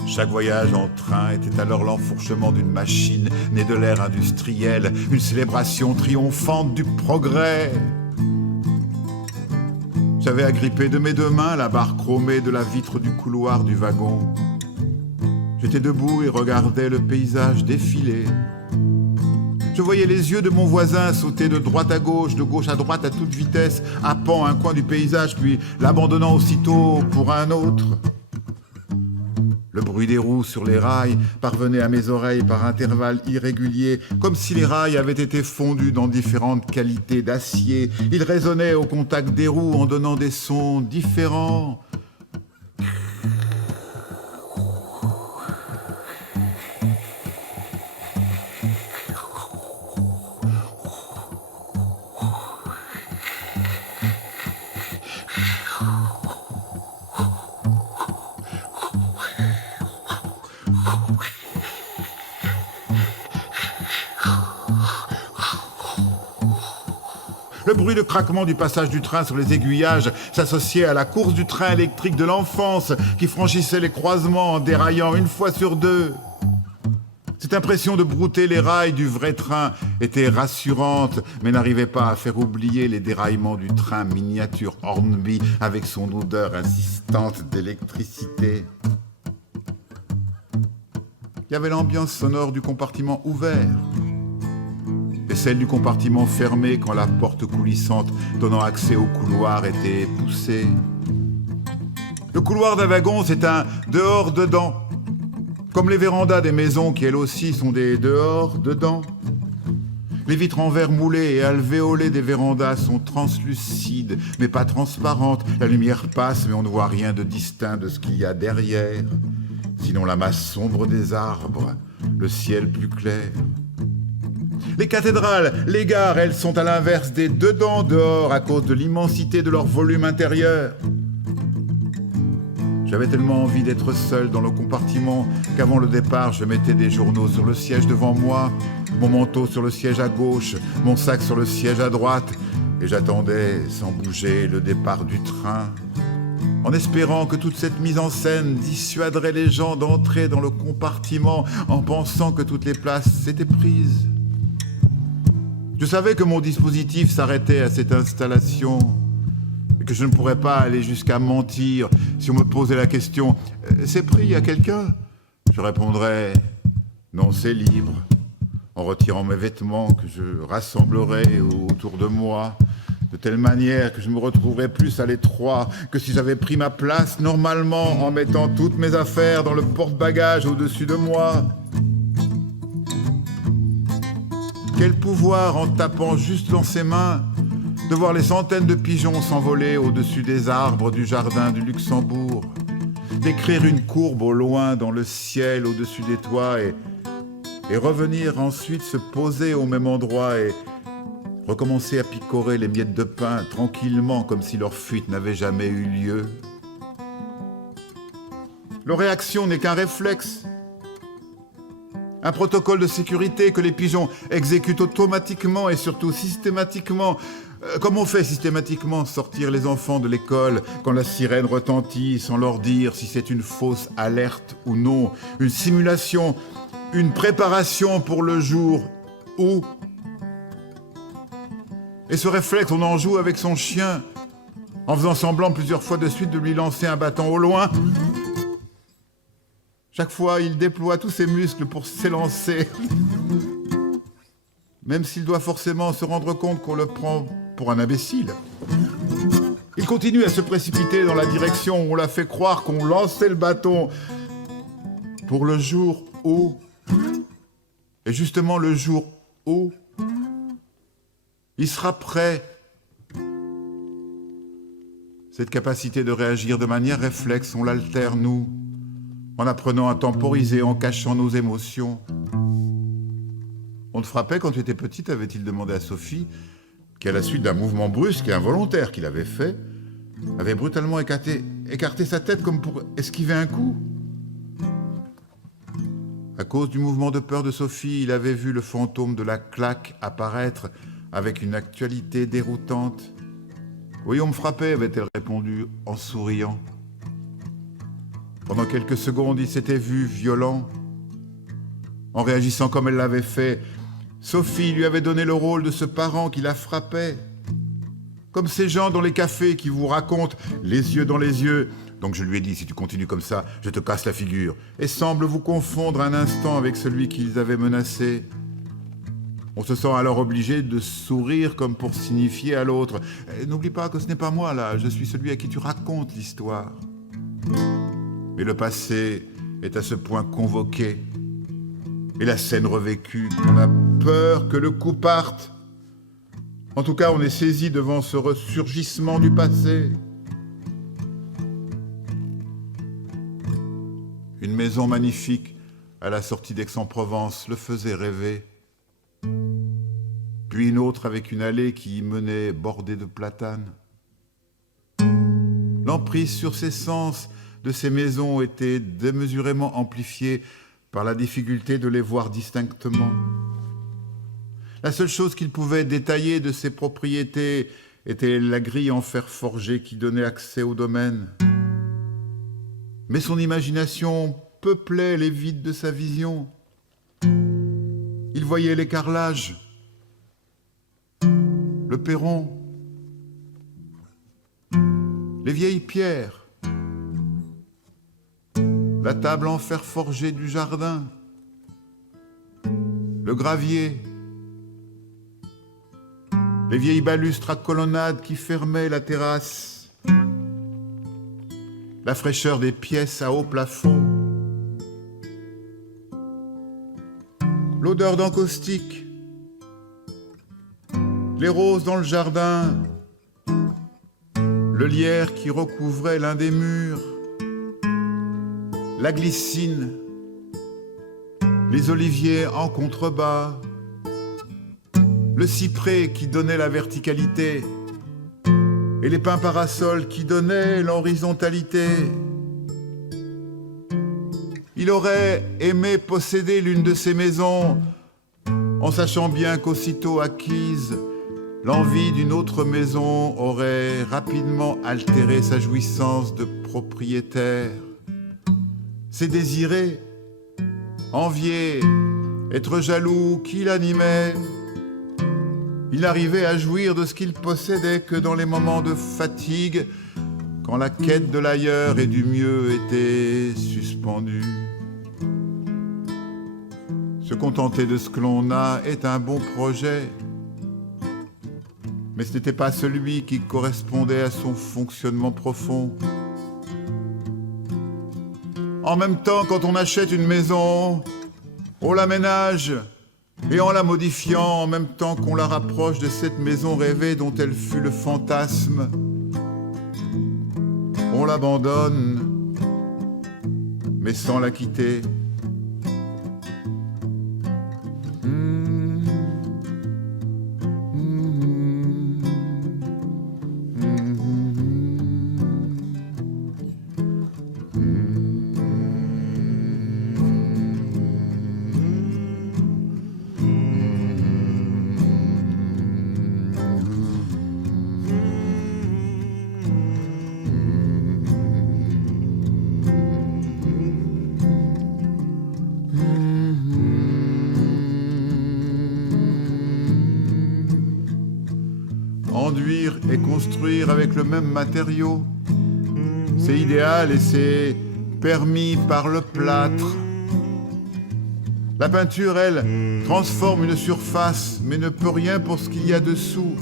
Chaque voyage en train était alors l'enfourchement d'une machine née de l'ère industrielle, une célébration triomphante du progrès. J'avais agrippé de mes deux mains la barre chromée de la vitre du couloir du wagon. J'étais debout et regardais le paysage défiler. Je voyais les yeux de mon voisin sauter de droite à gauche à droite à toute vitesse, happant un coin du paysage, puis l'abandonnant aussitôt pour un autre. Le bruit des roues sur les rails parvenait à mes oreilles par intervalles irréguliers, comme si les rails avaient été fondus dans différentes qualités d'acier. Ils résonnaient au contact des roues en donnant des sons différents. Le bruit de craquement du passage du train sur les aiguillages s'associait à la course du train électrique de l'enfance qui franchissait les croisements en déraillant une fois sur deux. Cette impression de brouter les rails du vrai train était rassurante, mais n'arrivait pas à faire oublier les déraillements du train miniature Hornby avec son odeur insistante d'électricité. Il y avait l'ambiance sonore du compartiment ouvert. Les celle du compartiment fermé quand la porte coulissante donnant accès au couloir était poussée. Le couloir d'un wagon, c'est un dehors-dedans, comme les vérandas des maisons qui elles aussi sont des dehors-dedans. Les vitres en verre moulé et alvéolées des vérandas sont translucides, mais pas transparentes. La lumière passe, mais on ne voit rien de distinct de ce qu'il y a derrière. Sinon la masse sombre des arbres, le ciel plus clair. Les cathédrales, les gares, elles sont à l'inverse des dedans-dehors à cause de l'immensité de leur volume intérieur. J'avais tellement envie d'être seul dans le compartiment qu'avant le départ, je mettais des journaux sur le siège devant moi, mon manteau sur le siège à gauche, mon sac sur le siège à droite, et j'attendais, sans bouger, le départ du train, en espérant que toute cette mise en scène dissuaderait les gens d'entrer dans le compartiment en pensant que toutes les places s'étaient prises. Je savais que mon dispositif s'arrêtait à cette installation, et que je ne pourrais pas aller jusqu'à mentir si on me posait la question « C'est pris à quelqu'un ?» Je répondrais « Non, c'est libre », en retirant mes vêtements que je rassemblerais autour de moi, de telle manière que je me retrouverais plus à l'étroit que si j'avais pris ma place normalement en mettant toutes mes affaires dans le porte-bagages au-dessus de moi. Quel pouvoir en tapant juste dans ses mains de voir les centaines de pigeons s'envoler au-dessus des arbres du jardin du Luxembourg, d'écrire une courbe au loin dans le ciel au-dessus des toits et revenir ensuite se poser au même endroit et recommencer à picorer les miettes de pain tranquillement comme si leur fuite n'avait jamais eu lieu. Leur réaction n'est qu'un réflexe, un protocole de sécurité que les pigeons exécutent automatiquement et surtout systématiquement. Comme on fait systématiquement sortir les enfants de l'école quand la sirène retentit sans leur dire si c'est une fausse alerte ou non, une simulation, une préparation pour le jour où. Et ce réflexe, on en joue avec son chien, en faisant semblant plusieurs fois de suite de lui lancer un bâton au loin. Chaque fois, il déploie tous ses muscles pour s'élancer, même s'il doit forcément se rendre compte qu'on le prend pour un imbécile. Il continue à se précipiter dans la direction où on l'a fait croire qu'on lançait le bâton pour le jour où. Et justement, le jour où, il sera prêt. Cette capacité de réagir de manière réflexe, on l'altère, nous, en apprenant à temporiser, en cachant nos émotions. On te frappait quand tu étais petite, avait-il demandé à Sophie, qui, à la suite d'un mouvement brusque et involontaire qu'il avait fait, avait brutalement écarté sa tête comme pour esquiver un coup. À cause du mouvement de peur de Sophie, il avait vu le fantôme de la claque apparaître avec une actualité déroutante. « Oui, on me frappait », avait-elle répondu en souriant. Pendant quelques secondes, il s'était vu violent. En réagissant comme elle l'avait fait, Sophie lui avait donné le rôle de ce parent qui la frappait. Comme ces gens dans les cafés qui vous racontent les yeux dans les yeux. Donc je lui ai dit, si tu continues comme ça, je te casse la figure. Et semble vous confondre un instant avec celui qu'ils avaient menacé. On se sent alors obligé de sourire comme pour signifier à l'autre « N'oublie pas que ce n'est pas moi là, je suis celui à qui tu racontes l'histoire. » Mais le passé est à ce point convoqué. Et la scène revécue, on a peur que le coup parte. En tout cas, on est saisi devant ce ressurgissement du passé. Une maison magnifique à la sortie d'Aix-en-Provence le faisait rêver. Puis une autre avec une allée qui y menait bordée de platanes. L'emprise sur ses sens de ces maisons était démesurément amplifiée par la difficulté de les voir distinctement. La seule chose qu'il pouvait détailler de ces propriétés était la grille en fer forgé qui donnait accès au domaine. Mais son imagination peuplait les vides de sa vision. Il voyait les carrelages, le perron, les vieilles pierres, la table en fer forgé du jardin, le gravier, les vieilles balustres à colonnade qui fermaient la terrasse, la fraîcheur des pièces à haut plafond, l'odeur d'encaustique, les roses dans le jardin, le lierre qui recouvrait l'un des murs, la glycine, les oliviers en contrebas, le cyprès qui donnait la verticalité et les pins parasols qui donnaient l'horizontalité. Il aurait aimé posséder l'une de ces maisons, en sachant bien qu'aussitôt acquise, l'envie d'une autre maison aurait rapidement altéré sa jouissance de propriétaire. Ses désirés, envier, être jaloux qui l'animait. Il n'arrivait à jouir de ce qu'il possédait que dans les moments de fatigue, quand la quête de l'ailleurs et du mieux était suspendue. Se contenter de ce que l'on a est un bon projet, mais ce n'était pas celui qui correspondait à son fonctionnement profond. En même temps, quand on achète une maison, on l'aménage, et en la modifiant, en même temps qu'on la rapproche de cette maison rêvée dont elle fut le fantasme, on l'abandonne, mais sans la quitter. Enduire et construire avec le même matériau, c'est idéal et c'est permis par le plâtre. La peinture, elle, transforme une surface, mais ne peut rien pour ce qu'il y a dessous.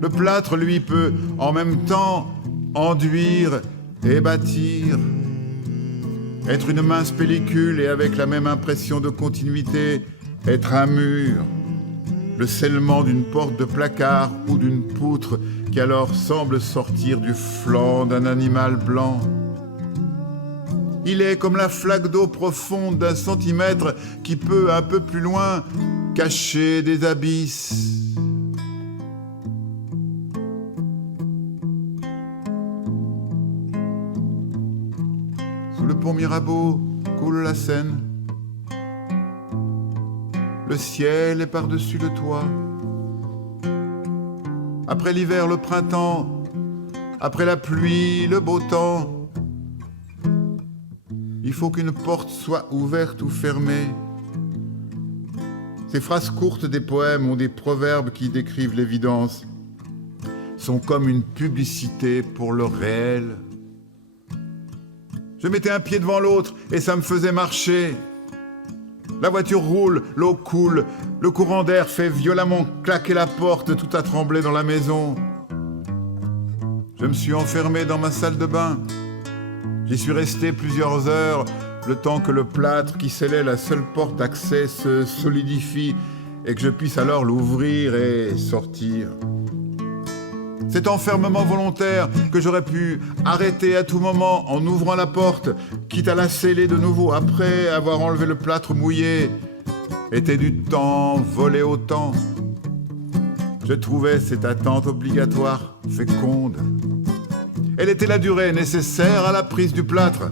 Le plâtre, lui, peut en même temps enduire et bâtir. Être une mince pellicule et avec la même impression de continuité, être un mur. Le scellement d'une porte de placard ou d'une poutre qui alors semble sortir du flanc d'un animal blanc. Il est comme la flaque d'eau profonde d'1 centimètre qui peut, un peu plus loin, cacher des abysses. Sous le pont Mirabeau coule la Seine. Le ciel est par-dessus le toit. Après l'hiver, le printemps. Après la pluie, le beau temps. Il faut qu'une porte soit ouverte ou fermée. Ces phrases courtes des poèmes ont des proverbes qui décrivent l'évidence. Sont comme une publicité pour le réel. Je mettais un pied devant l'autre et ça me faisait marcher. La voiture roule, l'eau coule, le courant d'air fait violemment claquer la porte, tout a tremblé dans la maison. Je me suis enfermé dans ma salle de bain. J'y suis resté plusieurs heures, le temps que le plâtre qui scellait la seule porte d'accès se solidifie et que je puisse alors l'ouvrir et sortir. Cet enfermement volontaire que j'aurais pu arrêter à tout moment en ouvrant la porte, quitte à la sceller de nouveau après avoir enlevé le plâtre mouillé, était du temps volé au temps. Je trouvais cette attente obligatoire féconde. Elle était la durée nécessaire à la prise du plâtre.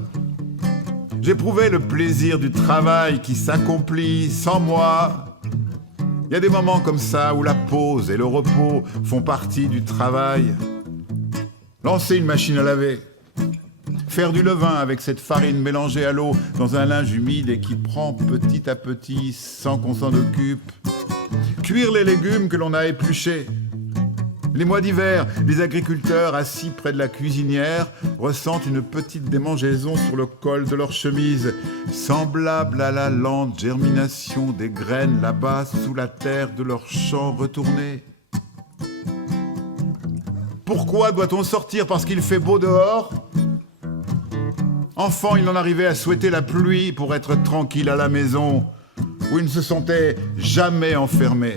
J'éprouvais le plaisir du travail qui s'accomplit sans moi. Il y a des moments comme ça où la pause et le repos font partie du travail. Lancer une machine à laver. Faire du levain avec cette farine mélangée à l'eau dans un linge humide et qui prend petit à petit sans qu'on s'en occupe. Cuire les légumes que l'on a épluchés. Les mois d'hiver, les agriculteurs assis près de la cuisinière ressentent une petite démangeaison sur le col de leur chemise, semblable à la lente germination des graines là-bas sous la terre de leur champ retourné. Pourquoi doit-on sortir parce qu'il fait beau dehors ? Enfant, il en arrivait à souhaiter la pluie pour être tranquille à la maison, où il ne se sentait jamais enfermé.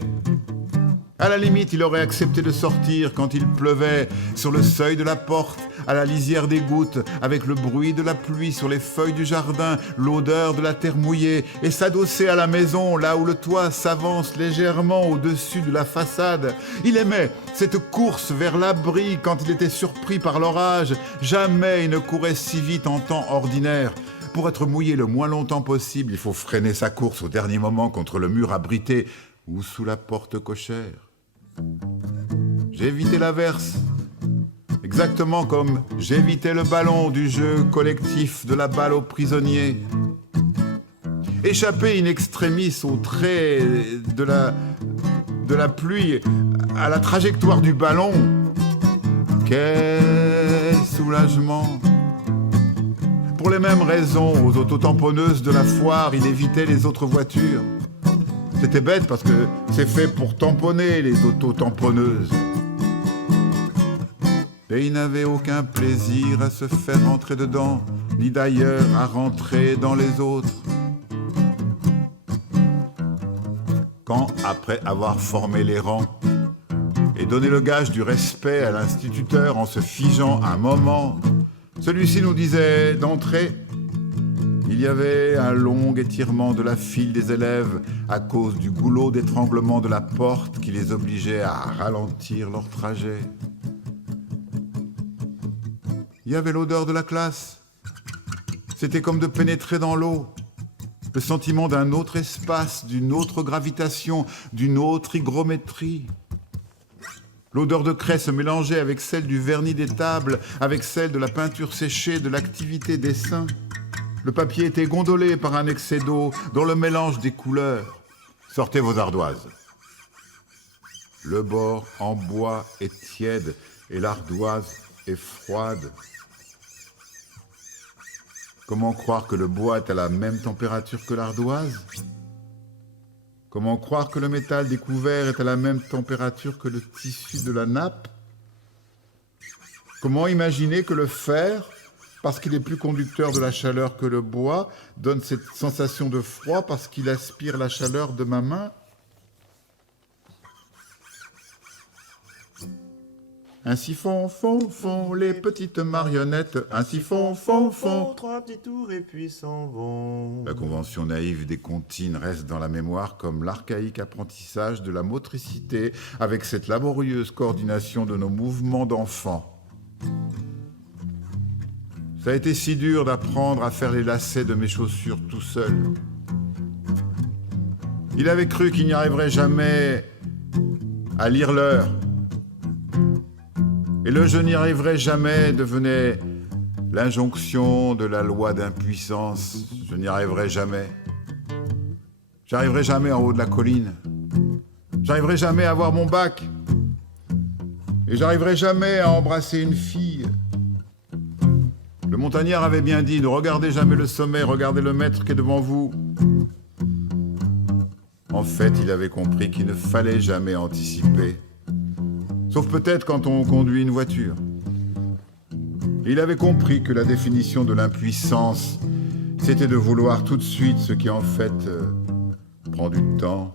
À la limite, il aurait accepté de sortir quand il pleuvait, sur le seuil de la porte, à la lisière des gouttes, avec le bruit de la pluie sur les feuilles du jardin, l'odeur de la terre mouillée, et s'adosser à la maison, là où le toit s'avance légèrement au-dessus de la façade. Il aimait cette course vers l'abri quand il était surpris par l'orage. Jamais il ne courait si vite en temps ordinaire. Pour être mouillé le moins longtemps possible, il faut freiner sa course au dernier moment contre le mur abrité ou sous la porte cochère. J'ai évité l'averse, exactement comme j'évitais le ballon du jeu collectif de la balle aux prisonniers. Échappé in extremis au trait de la pluie à la trajectoire du ballon, quel soulagement! Pour les mêmes raisons, aux autotamponneuses de la foire, il évitait les autres voitures. C'était bête parce que c'est fait pour tamponner les autotamponneuses. Et il n'avait aucun plaisir à se faire rentrer dedans, ni d'ailleurs à rentrer dans les autres. Quand, après avoir formé les rangs et donné le gage du respect à l'instituteur en se figeant un moment, celui-ci nous disait d'entrer. Il y avait un long étirement de la file des élèves à cause du goulot d'étranglement de la porte qui les obligeait à ralentir leur trajet. Il y avait l'odeur de la classe. C'était comme de pénétrer dans l'eau. Le sentiment d'un autre espace, d'une autre gravitation, d'une autre hygrométrie. L'odeur de craie se mélangeait avec celle du vernis des tables, avec celle de la peinture séchée, de l'activité dessin. Le papier était gondolé par un excès d'eau dans le mélange des couleurs. Sortez vos ardoises. Le bord en bois est tiède et l'ardoise est froide. Comment croire que le bois est à la même température que l'ardoise ? Comment croire que le métal découvert est à la même température que le tissu de la nappe ? Comment imaginer que le fer, parce qu'il est plus conducteur de la chaleur que le bois, donne cette sensation de froid parce qu'il aspire la chaleur de ma main ? Ainsi font les petites marionnettes, ainsi font. Trois petits tours et puis s'en vont. La convention naïve des comptines reste dans la mémoire comme l'archaïque apprentissage de la motricité avec cette laborieuse coordination de nos mouvements d'enfants. Ça a été si dur d'apprendre à faire les lacets de mes chaussures tout seul. Il avait cru qu'il n'y arriverait jamais à lire l'heure. Et le « je n'y arriverai jamais » devenait l'injonction de la loi d'impuissance. Je n'y arriverai jamais. J'arriverai jamais en haut de la colline. J'arriverai jamais à avoir mon bac. Et j'arriverai jamais à embrasser une fille. Le montagnard avait bien dit, ne regardez jamais le sommet, regardez le maître qui est devant vous. En fait, il avait compris qu'il ne fallait jamais anticiper. Sauf peut-être quand on conduit une voiture. Il avait compris que la définition de l'impuissance, c'était de vouloir tout de suite ce qui en fait prend du temps,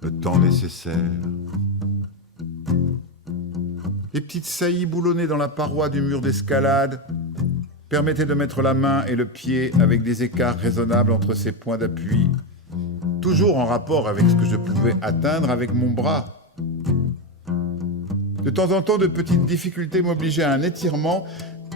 le temps nécessaire. Les petites saillies boulonnées dans la paroi du mur d'escalade permettaient de mettre la main et le pied avec des écarts raisonnables entre ses points d'appui, toujours en rapport avec ce que je pouvais atteindre avec mon bras. De temps en temps, de petites difficultés m'obligeaient à un étirement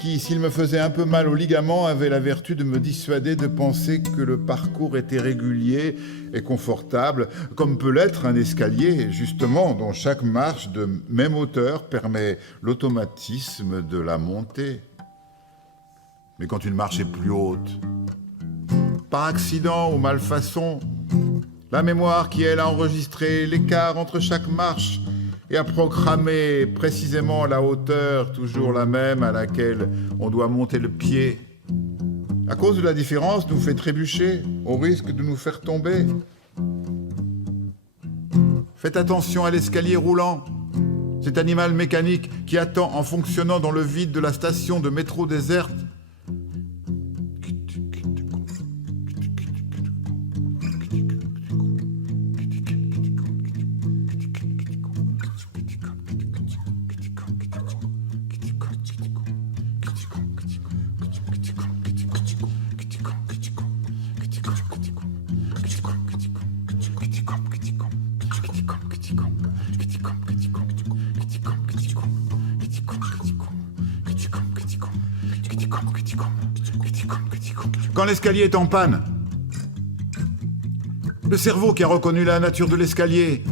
qui, s'il me faisait un peu mal aux ligaments, avait la vertu de me dissuader de penser que le parcours était régulier et confortable, comme peut l'être un escalier, justement, dont chaque marche de même hauteur permet l'automatisme de la montée. Mais quand une marche est plus haute, par accident ou malfaçon, la mémoire qui, elle, a enregistré l'écart entre chaque marche et a programmé précisément la hauteur, toujours la même, à laquelle on doit monter le pied, à cause de la différence, nous fait trébucher, au risque de nous faire tomber. Faites attention à l'escalier roulant. Cet animal mécanique qui attend en fonctionnant dans le vide de la station de métro déserte. Quand l'escalier est en panne, le cerveau qui a reconnu la nature de l'escalier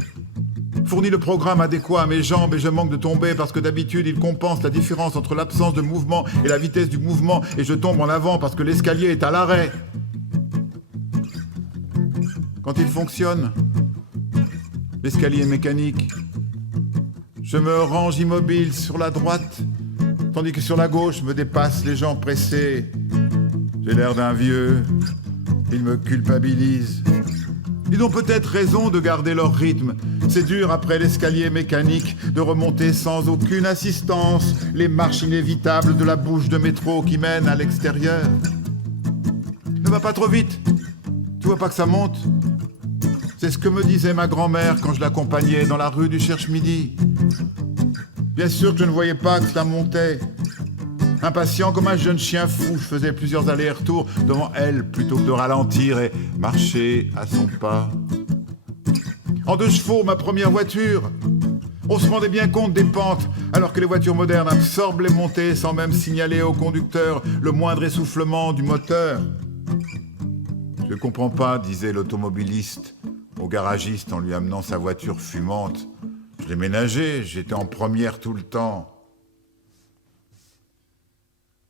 fournit le programme adéquat à mes jambes et je manque de tomber parce que d'habitude il compense la différence entre l'absence de mouvement et la vitesse du mouvement et je tombe en avant parce que l'escalier est à l'arrêt. Quand il fonctionne, l'escalier mécanique, je me range immobile sur la droite, tandis que sur la gauche me dépassent les gens pressés. J'ai l'air d'un vieux, ils me culpabilisent. Ils ont peut-être raison de garder leur rythme. C'est dur après l'escalier mécanique de remonter sans aucune assistance les marches inévitables de la bouche de métro qui mène à l'extérieur. Ne va pas trop vite, tu vois pas que ça monte? C'est ce que me disait ma grand-mère quand je l'accompagnais dans la rue du Cherche-Midi. Bien sûr que je ne voyais pas que ça montait. Impatient comme un jeune chien fou, je faisais plusieurs allers-retours devant elle plutôt que de ralentir et marcher à son pas. En 2 chevaux, ma première voiture. On se rendait bien compte des pentes, alors que les voitures modernes absorbent les montées sans même signaler au conducteur le moindre essoufflement du moteur. Je ne comprends pas, disait l'automobiliste au garagiste en lui amenant sa voiture fumante. Je l'ai ménagée, j'étais en première tout le temps.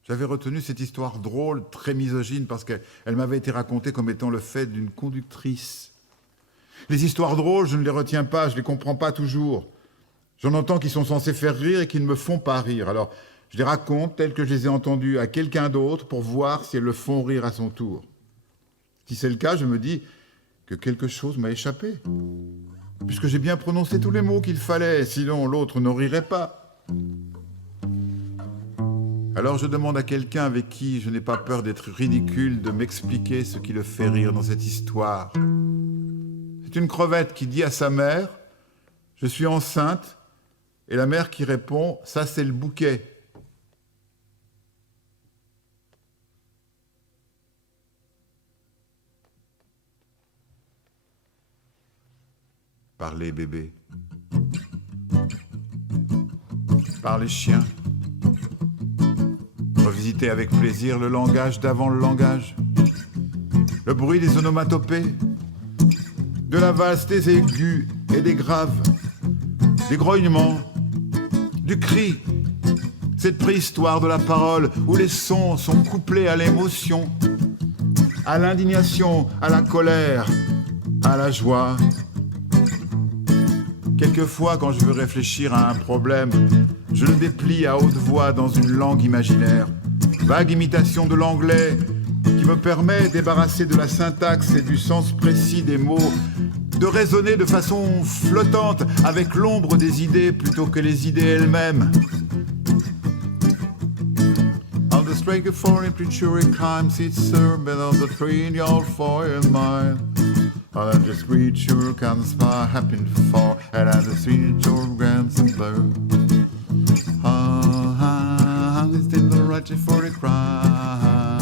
J'avais retenu cette histoire drôle, très misogyne, parce qu'elle m'avait été racontée comme étant le fait d'une conductrice. Les histoires drôles, je ne les retiens pas, je ne les comprends pas toujours. J'en entends qui sont censés faire rire et qui ne me font pas rire. Alors, je les raconte telles que je les ai entendues à quelqu'un d'autre pour voir si elles le font rire à son tour. Si c'est le cas, je me dis que quelque chose m'a échappé. Puisque j'ai bien prononcé tous les mots qu'il fallait, sinon l'autre ne rirait pas. Alors je demande à quelqu'un avec qui je n'ai pas peur d'être ridicule de m'expliquer ce qui le fait rire dans cette histoire. C'est une crevette qui dit à sa mère « Je suis enceinte » et la mère qui répond « Ça c'est le bouquet ». Par les bébés, par les chiens. Revisiter avec plaisir le langage d'avant le langage. Le bruit des onomatopées, de la valse des aigus et des graves, des grognements, du cri. Cette préhistoire de la parole où les sons sont couplés à l'émotion, à l'indignation, à la colère, à la joie. Quelquefois, quand je veux réfléchir à un problème, je le déplie à haute voix dans une langue imaginaire. Vague imitation de l'anglais qui me permet, débarrassé de la syntaxe et du sens précis des mots, de raisonner de façon flottante avec l'ombre des idées plutôt que les idées elles-mêmes. On the strength of foreign preacher crime sits served on the tree in your foreign mind. And the creature comes by happen for, and the creature grants and bird. It's still the righteous for a crime.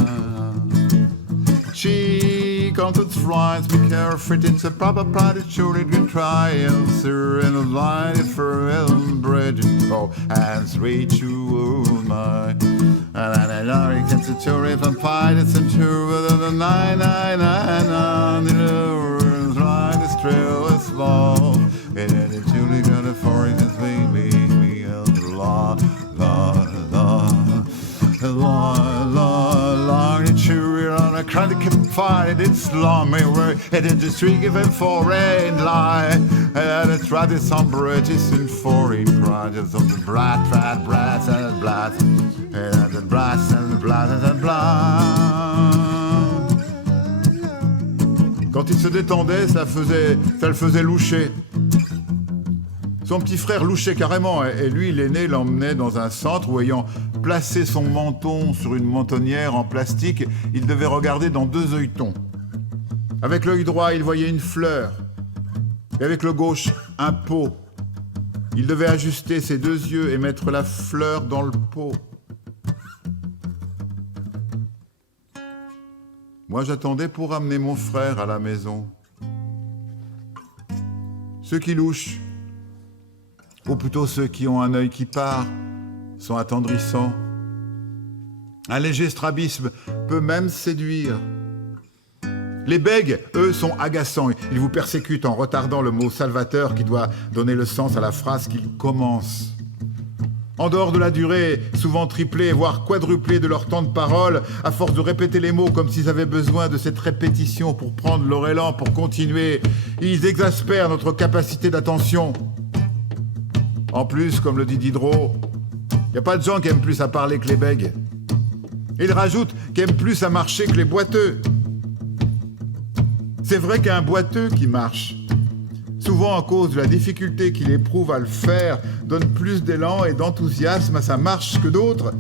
She comes to tries, be careful, it's a proper pride, sure it can try, answer, and a line for a bridge, oh, and reach you, oh my. And I know it gets a tour if I'm fine, it's a tour with a 999, the line is true, it's small, and then it's truly gonna for it, it's me, la, la, la, la, la, la, it's true, on a kind of confined, it's long, and it's a streak of a foreign lie, and it's rather some British and foreign projects of the brass, and blast, and the brass, and the blast, and blast. Quand il se détendait, ça le faisait loucher. Son petit frère louchait carrément, et lui, l'aîné, l'emmenait dans un centre où, ayant placé son menton sur une mentonnière en plastique, il devait regarder dans 2 œilletons. Avec l'œil droit, il voyait une fleur, et avec le gauche, un pot. Il devait ajuster ses 2 yeux et mettre la fleur dans le pot. Moi, j'attendais pour ramener mon frère à la maison. Ceux qui louchent, ou plutôt ceux qui ont un œil qui part, sont attendrissants. Un léger strabisme peut même séduire. Les bègues, eux, sont agaçants. Ils vous persécutent en retardant le mot salvateur qui doit donner le sens à la phrase qu'ils commencent. En dehors de la durée, souvent triplée, voire quadruplée de leur temps de parole, à force de répéter les mots comme s'ils avaient besoin de cette répétition pour prendre leur élan, pour continuer, ils exaspèrent notre capacité d'attention. En plus, comme le dit Diderot, il n'y a pas de gens qui aiment plus à parler que les bègues. Et il rajoute qu'ils aiment plus à marcher que les boiteux. C'est vrai qu'un boiteux qui marche, souvent à cause de la difficulté qu'il éprouve à le faire, donne plus d'élan et d'enthousiasme à sa marche que d'autres.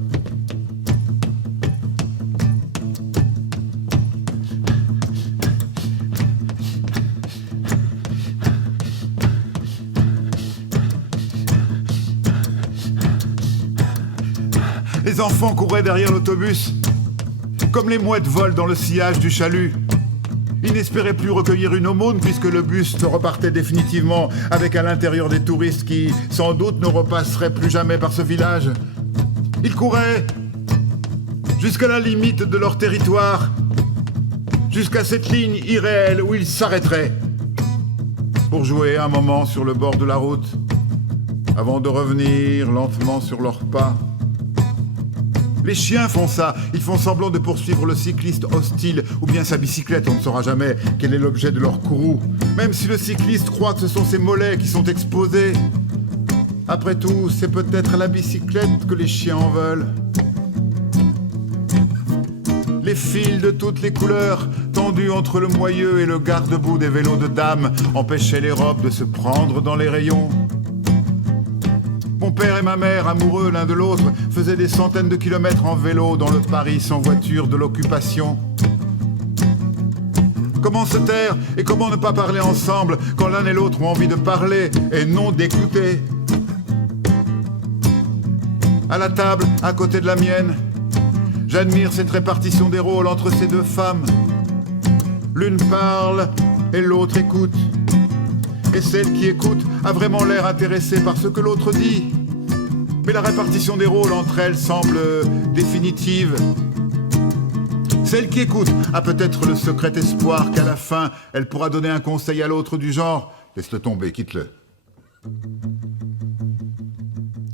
Les enfants couraient derrière l'autobus, comme les mouettes volent dans le sillage du chalut. Ils n'espéraient plus recueillir une aumône puisque le bus repartait définitivement avec à l'intérieur des touristes qui, sans doute, ne repasseraient plus jamais par ce village. Ils couraient jusqu'à la limite de leur territoire, jusqu'à cette ligne irréelle où ils s'arrêteraient pour jouer un moment sur le bord de la route avant de revenir lentement sur leurs pas. Les chiens font ça, ils font semblant de poursuivre le cycliste hostile ou bien sa bicyclette, on ne saura jamais quel est l'objet de leur courroux. Même si le cycliste croit que ce sont ses mollets qui sont exposés. Après tout, c'est peut-être à la bicyclette que les chiens en veulent. Les fils de toutes les couleurs, tendus entre le moyeu et le garde-boue des vélos de dames, empêchaient les robes de se prendre dans les rayons. Mon père et ma mère, amoureux l'un de l'autre, faisaient des centaines de kilomètres en vélo dans le Paris sans voiture de l'occupation. Comment se taire et comment ne pas parler ensemble quand l'un et l'autre ont envie de parler et non d'écouter? À la table, à côté de la mienne, j'admire cette répartition des rôles entre ces 2 femmes. L'une parle et l'autre écoute. Et celle qui écoute a vraiment l'air intéressée par ce que l'autre dit. Mais la répartition des rôles entre elles semble définitive. Celle qui écoute a peut-être le secret espoir qu'à la fin, elle pourra donner un conseil à l'autre du genre « Laisse-le tomber, quitte-le ».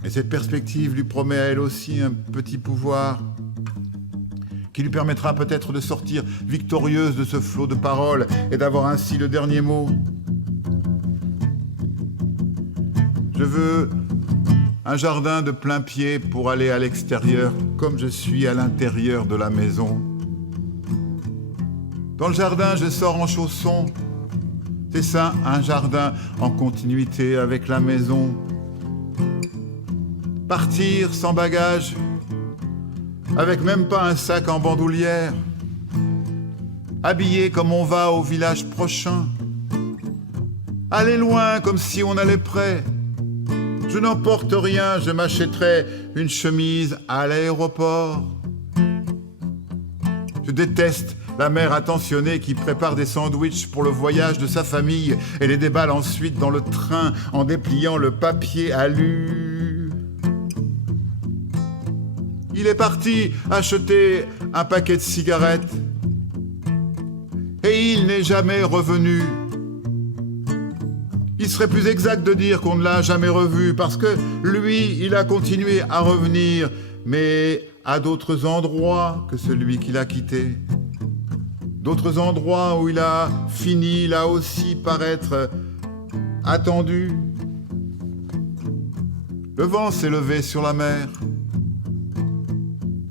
Et cette perspective lui promet à elle aussi un petit pouvoir qui lui permettra peut-être de sortir victorieuse de ce flot de paroles et d'avoir ainsi le dernier mot. Je veux un jardin de plein pied pour aller à l'extérieur comme je suis à l'intérieur de la maison. Dans le jardin, je sors en chaussons. C'est ça, un jardin en continuité avec la maison. Partir sans bagage, avec même pas un sac en bandoulière. Habillé comme on va au village prochain. Aller loin comme si on allait près. Je n'emporte rien, je m'achèterai une chemise à l'aéroport. Je déteste la mère attentionnée qui prépare des sandwichs pour le voyage de sa famille et les déballe ensuite dans le train en dépliant le papier alu. Il est parti acheter un paquet de cigarettes et il n'est jamais revenu. Il serait plus exact de dire qu'on ne l'a jamais revu parce que lui, il a continué à revenir, mais à d'autres endroits que celui qu'il a quitté. D'autres endroits où il a fini là aussi par être attendu. Le vent s'est levé sur la mer.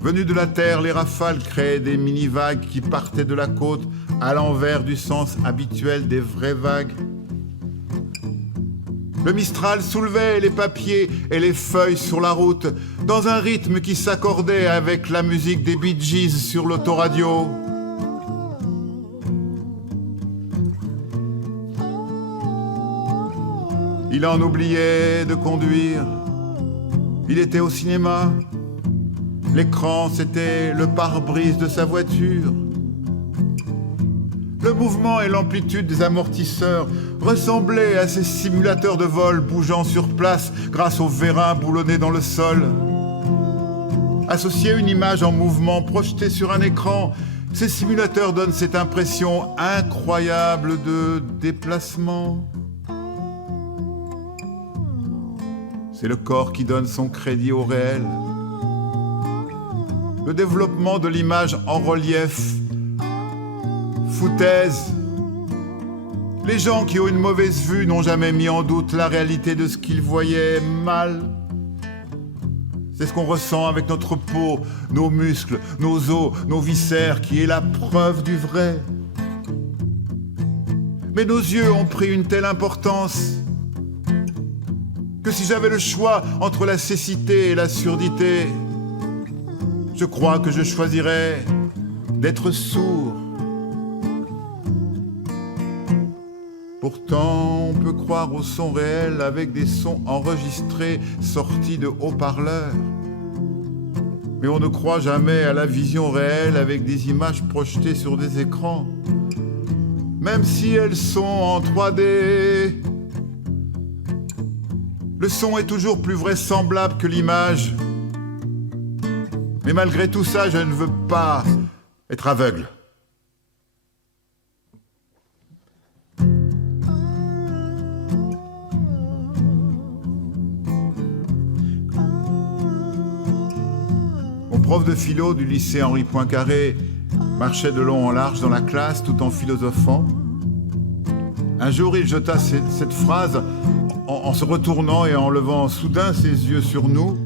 Venus de la terre, les rafales créaient des mini-vagues qui partaient de la côte à l'envers du sens habituel des vraies vagues. Le Mistral soulevait les papiers et les feuilles sur la route, dans un rythme qui s'accordait avec la musique des Bee Gees sur l'autoradio. Il en oubliait de conduire. Il était au cinéma. L'écran, c'était le pare-brise de sa voiture. Le mouvement et l'amplitude des amortisseurs ressemblaient à ces simulateurs de vol bougeant sur place grâce aux vérins boulonnés dans le sol. Associer une image en mouvement projetée sur un écran, ces simulateurs donnent cette impression incroyable de déplacement. C'est le corps qui donne son crédit au réel. Le développement de l'image en relief, foutaise. Les gens qui ont une mauvaise vue n'ont jamais mis en doute la réalité de ce qu'ils voyaient mal. C'est ce qu'on ressent avec notre peau, nos muscles, nos os, nos viscères, qui est la preuve du vrai. Mais nos yeux ont pris une telle importance que si j'avais le choix entre la cécité et la surdité, je crois que je choisirais d'être sourd. Pourtant, on peut croire au son réel avec des sons enregistrés sortis de haut-parleurs. Mais on ne croit jamais à la vision réelle avec des images projetées sur des écrans, même si elles sont en 3D. Le son est toujours plus vraisemblable que l'image. Mais malgré tout ça, je ne veux pas être aveugle. Mon prof de philo du lycée Henri Poincaré marchait de long en large dans la classe tout en philosophant. Un jour, il jeta cette phrase en se retournant et en levant soudain ses yeux sur nous.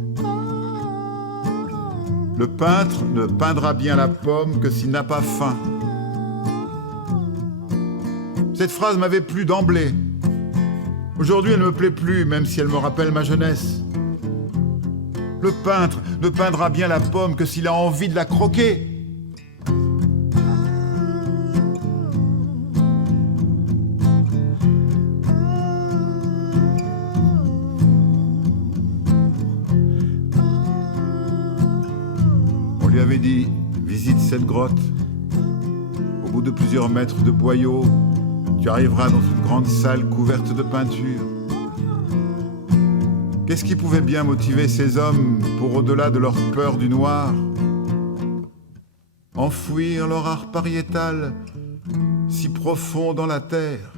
Le peintre ne peindra bien la pomme que s'il n'a pas faim. Cette phrase m'avait plu d'emblée. Aujourd'hui, elle ne me plaît plus, même si elle me rappelle ma jeunesse. Le peintre ne peindra bien la pomme que s'il a envie de la croquer. On lui avait dit, visite cette grotte. Au bout de plusieurs mètres de boyaux, tu arriveras dans une grande salle couverte de peinture. Qu'est-ce qui pouvait bien motiver ces hommes pour, au-delà de leur peur du noir, enfouir leur art pariétal si profond dans la terre?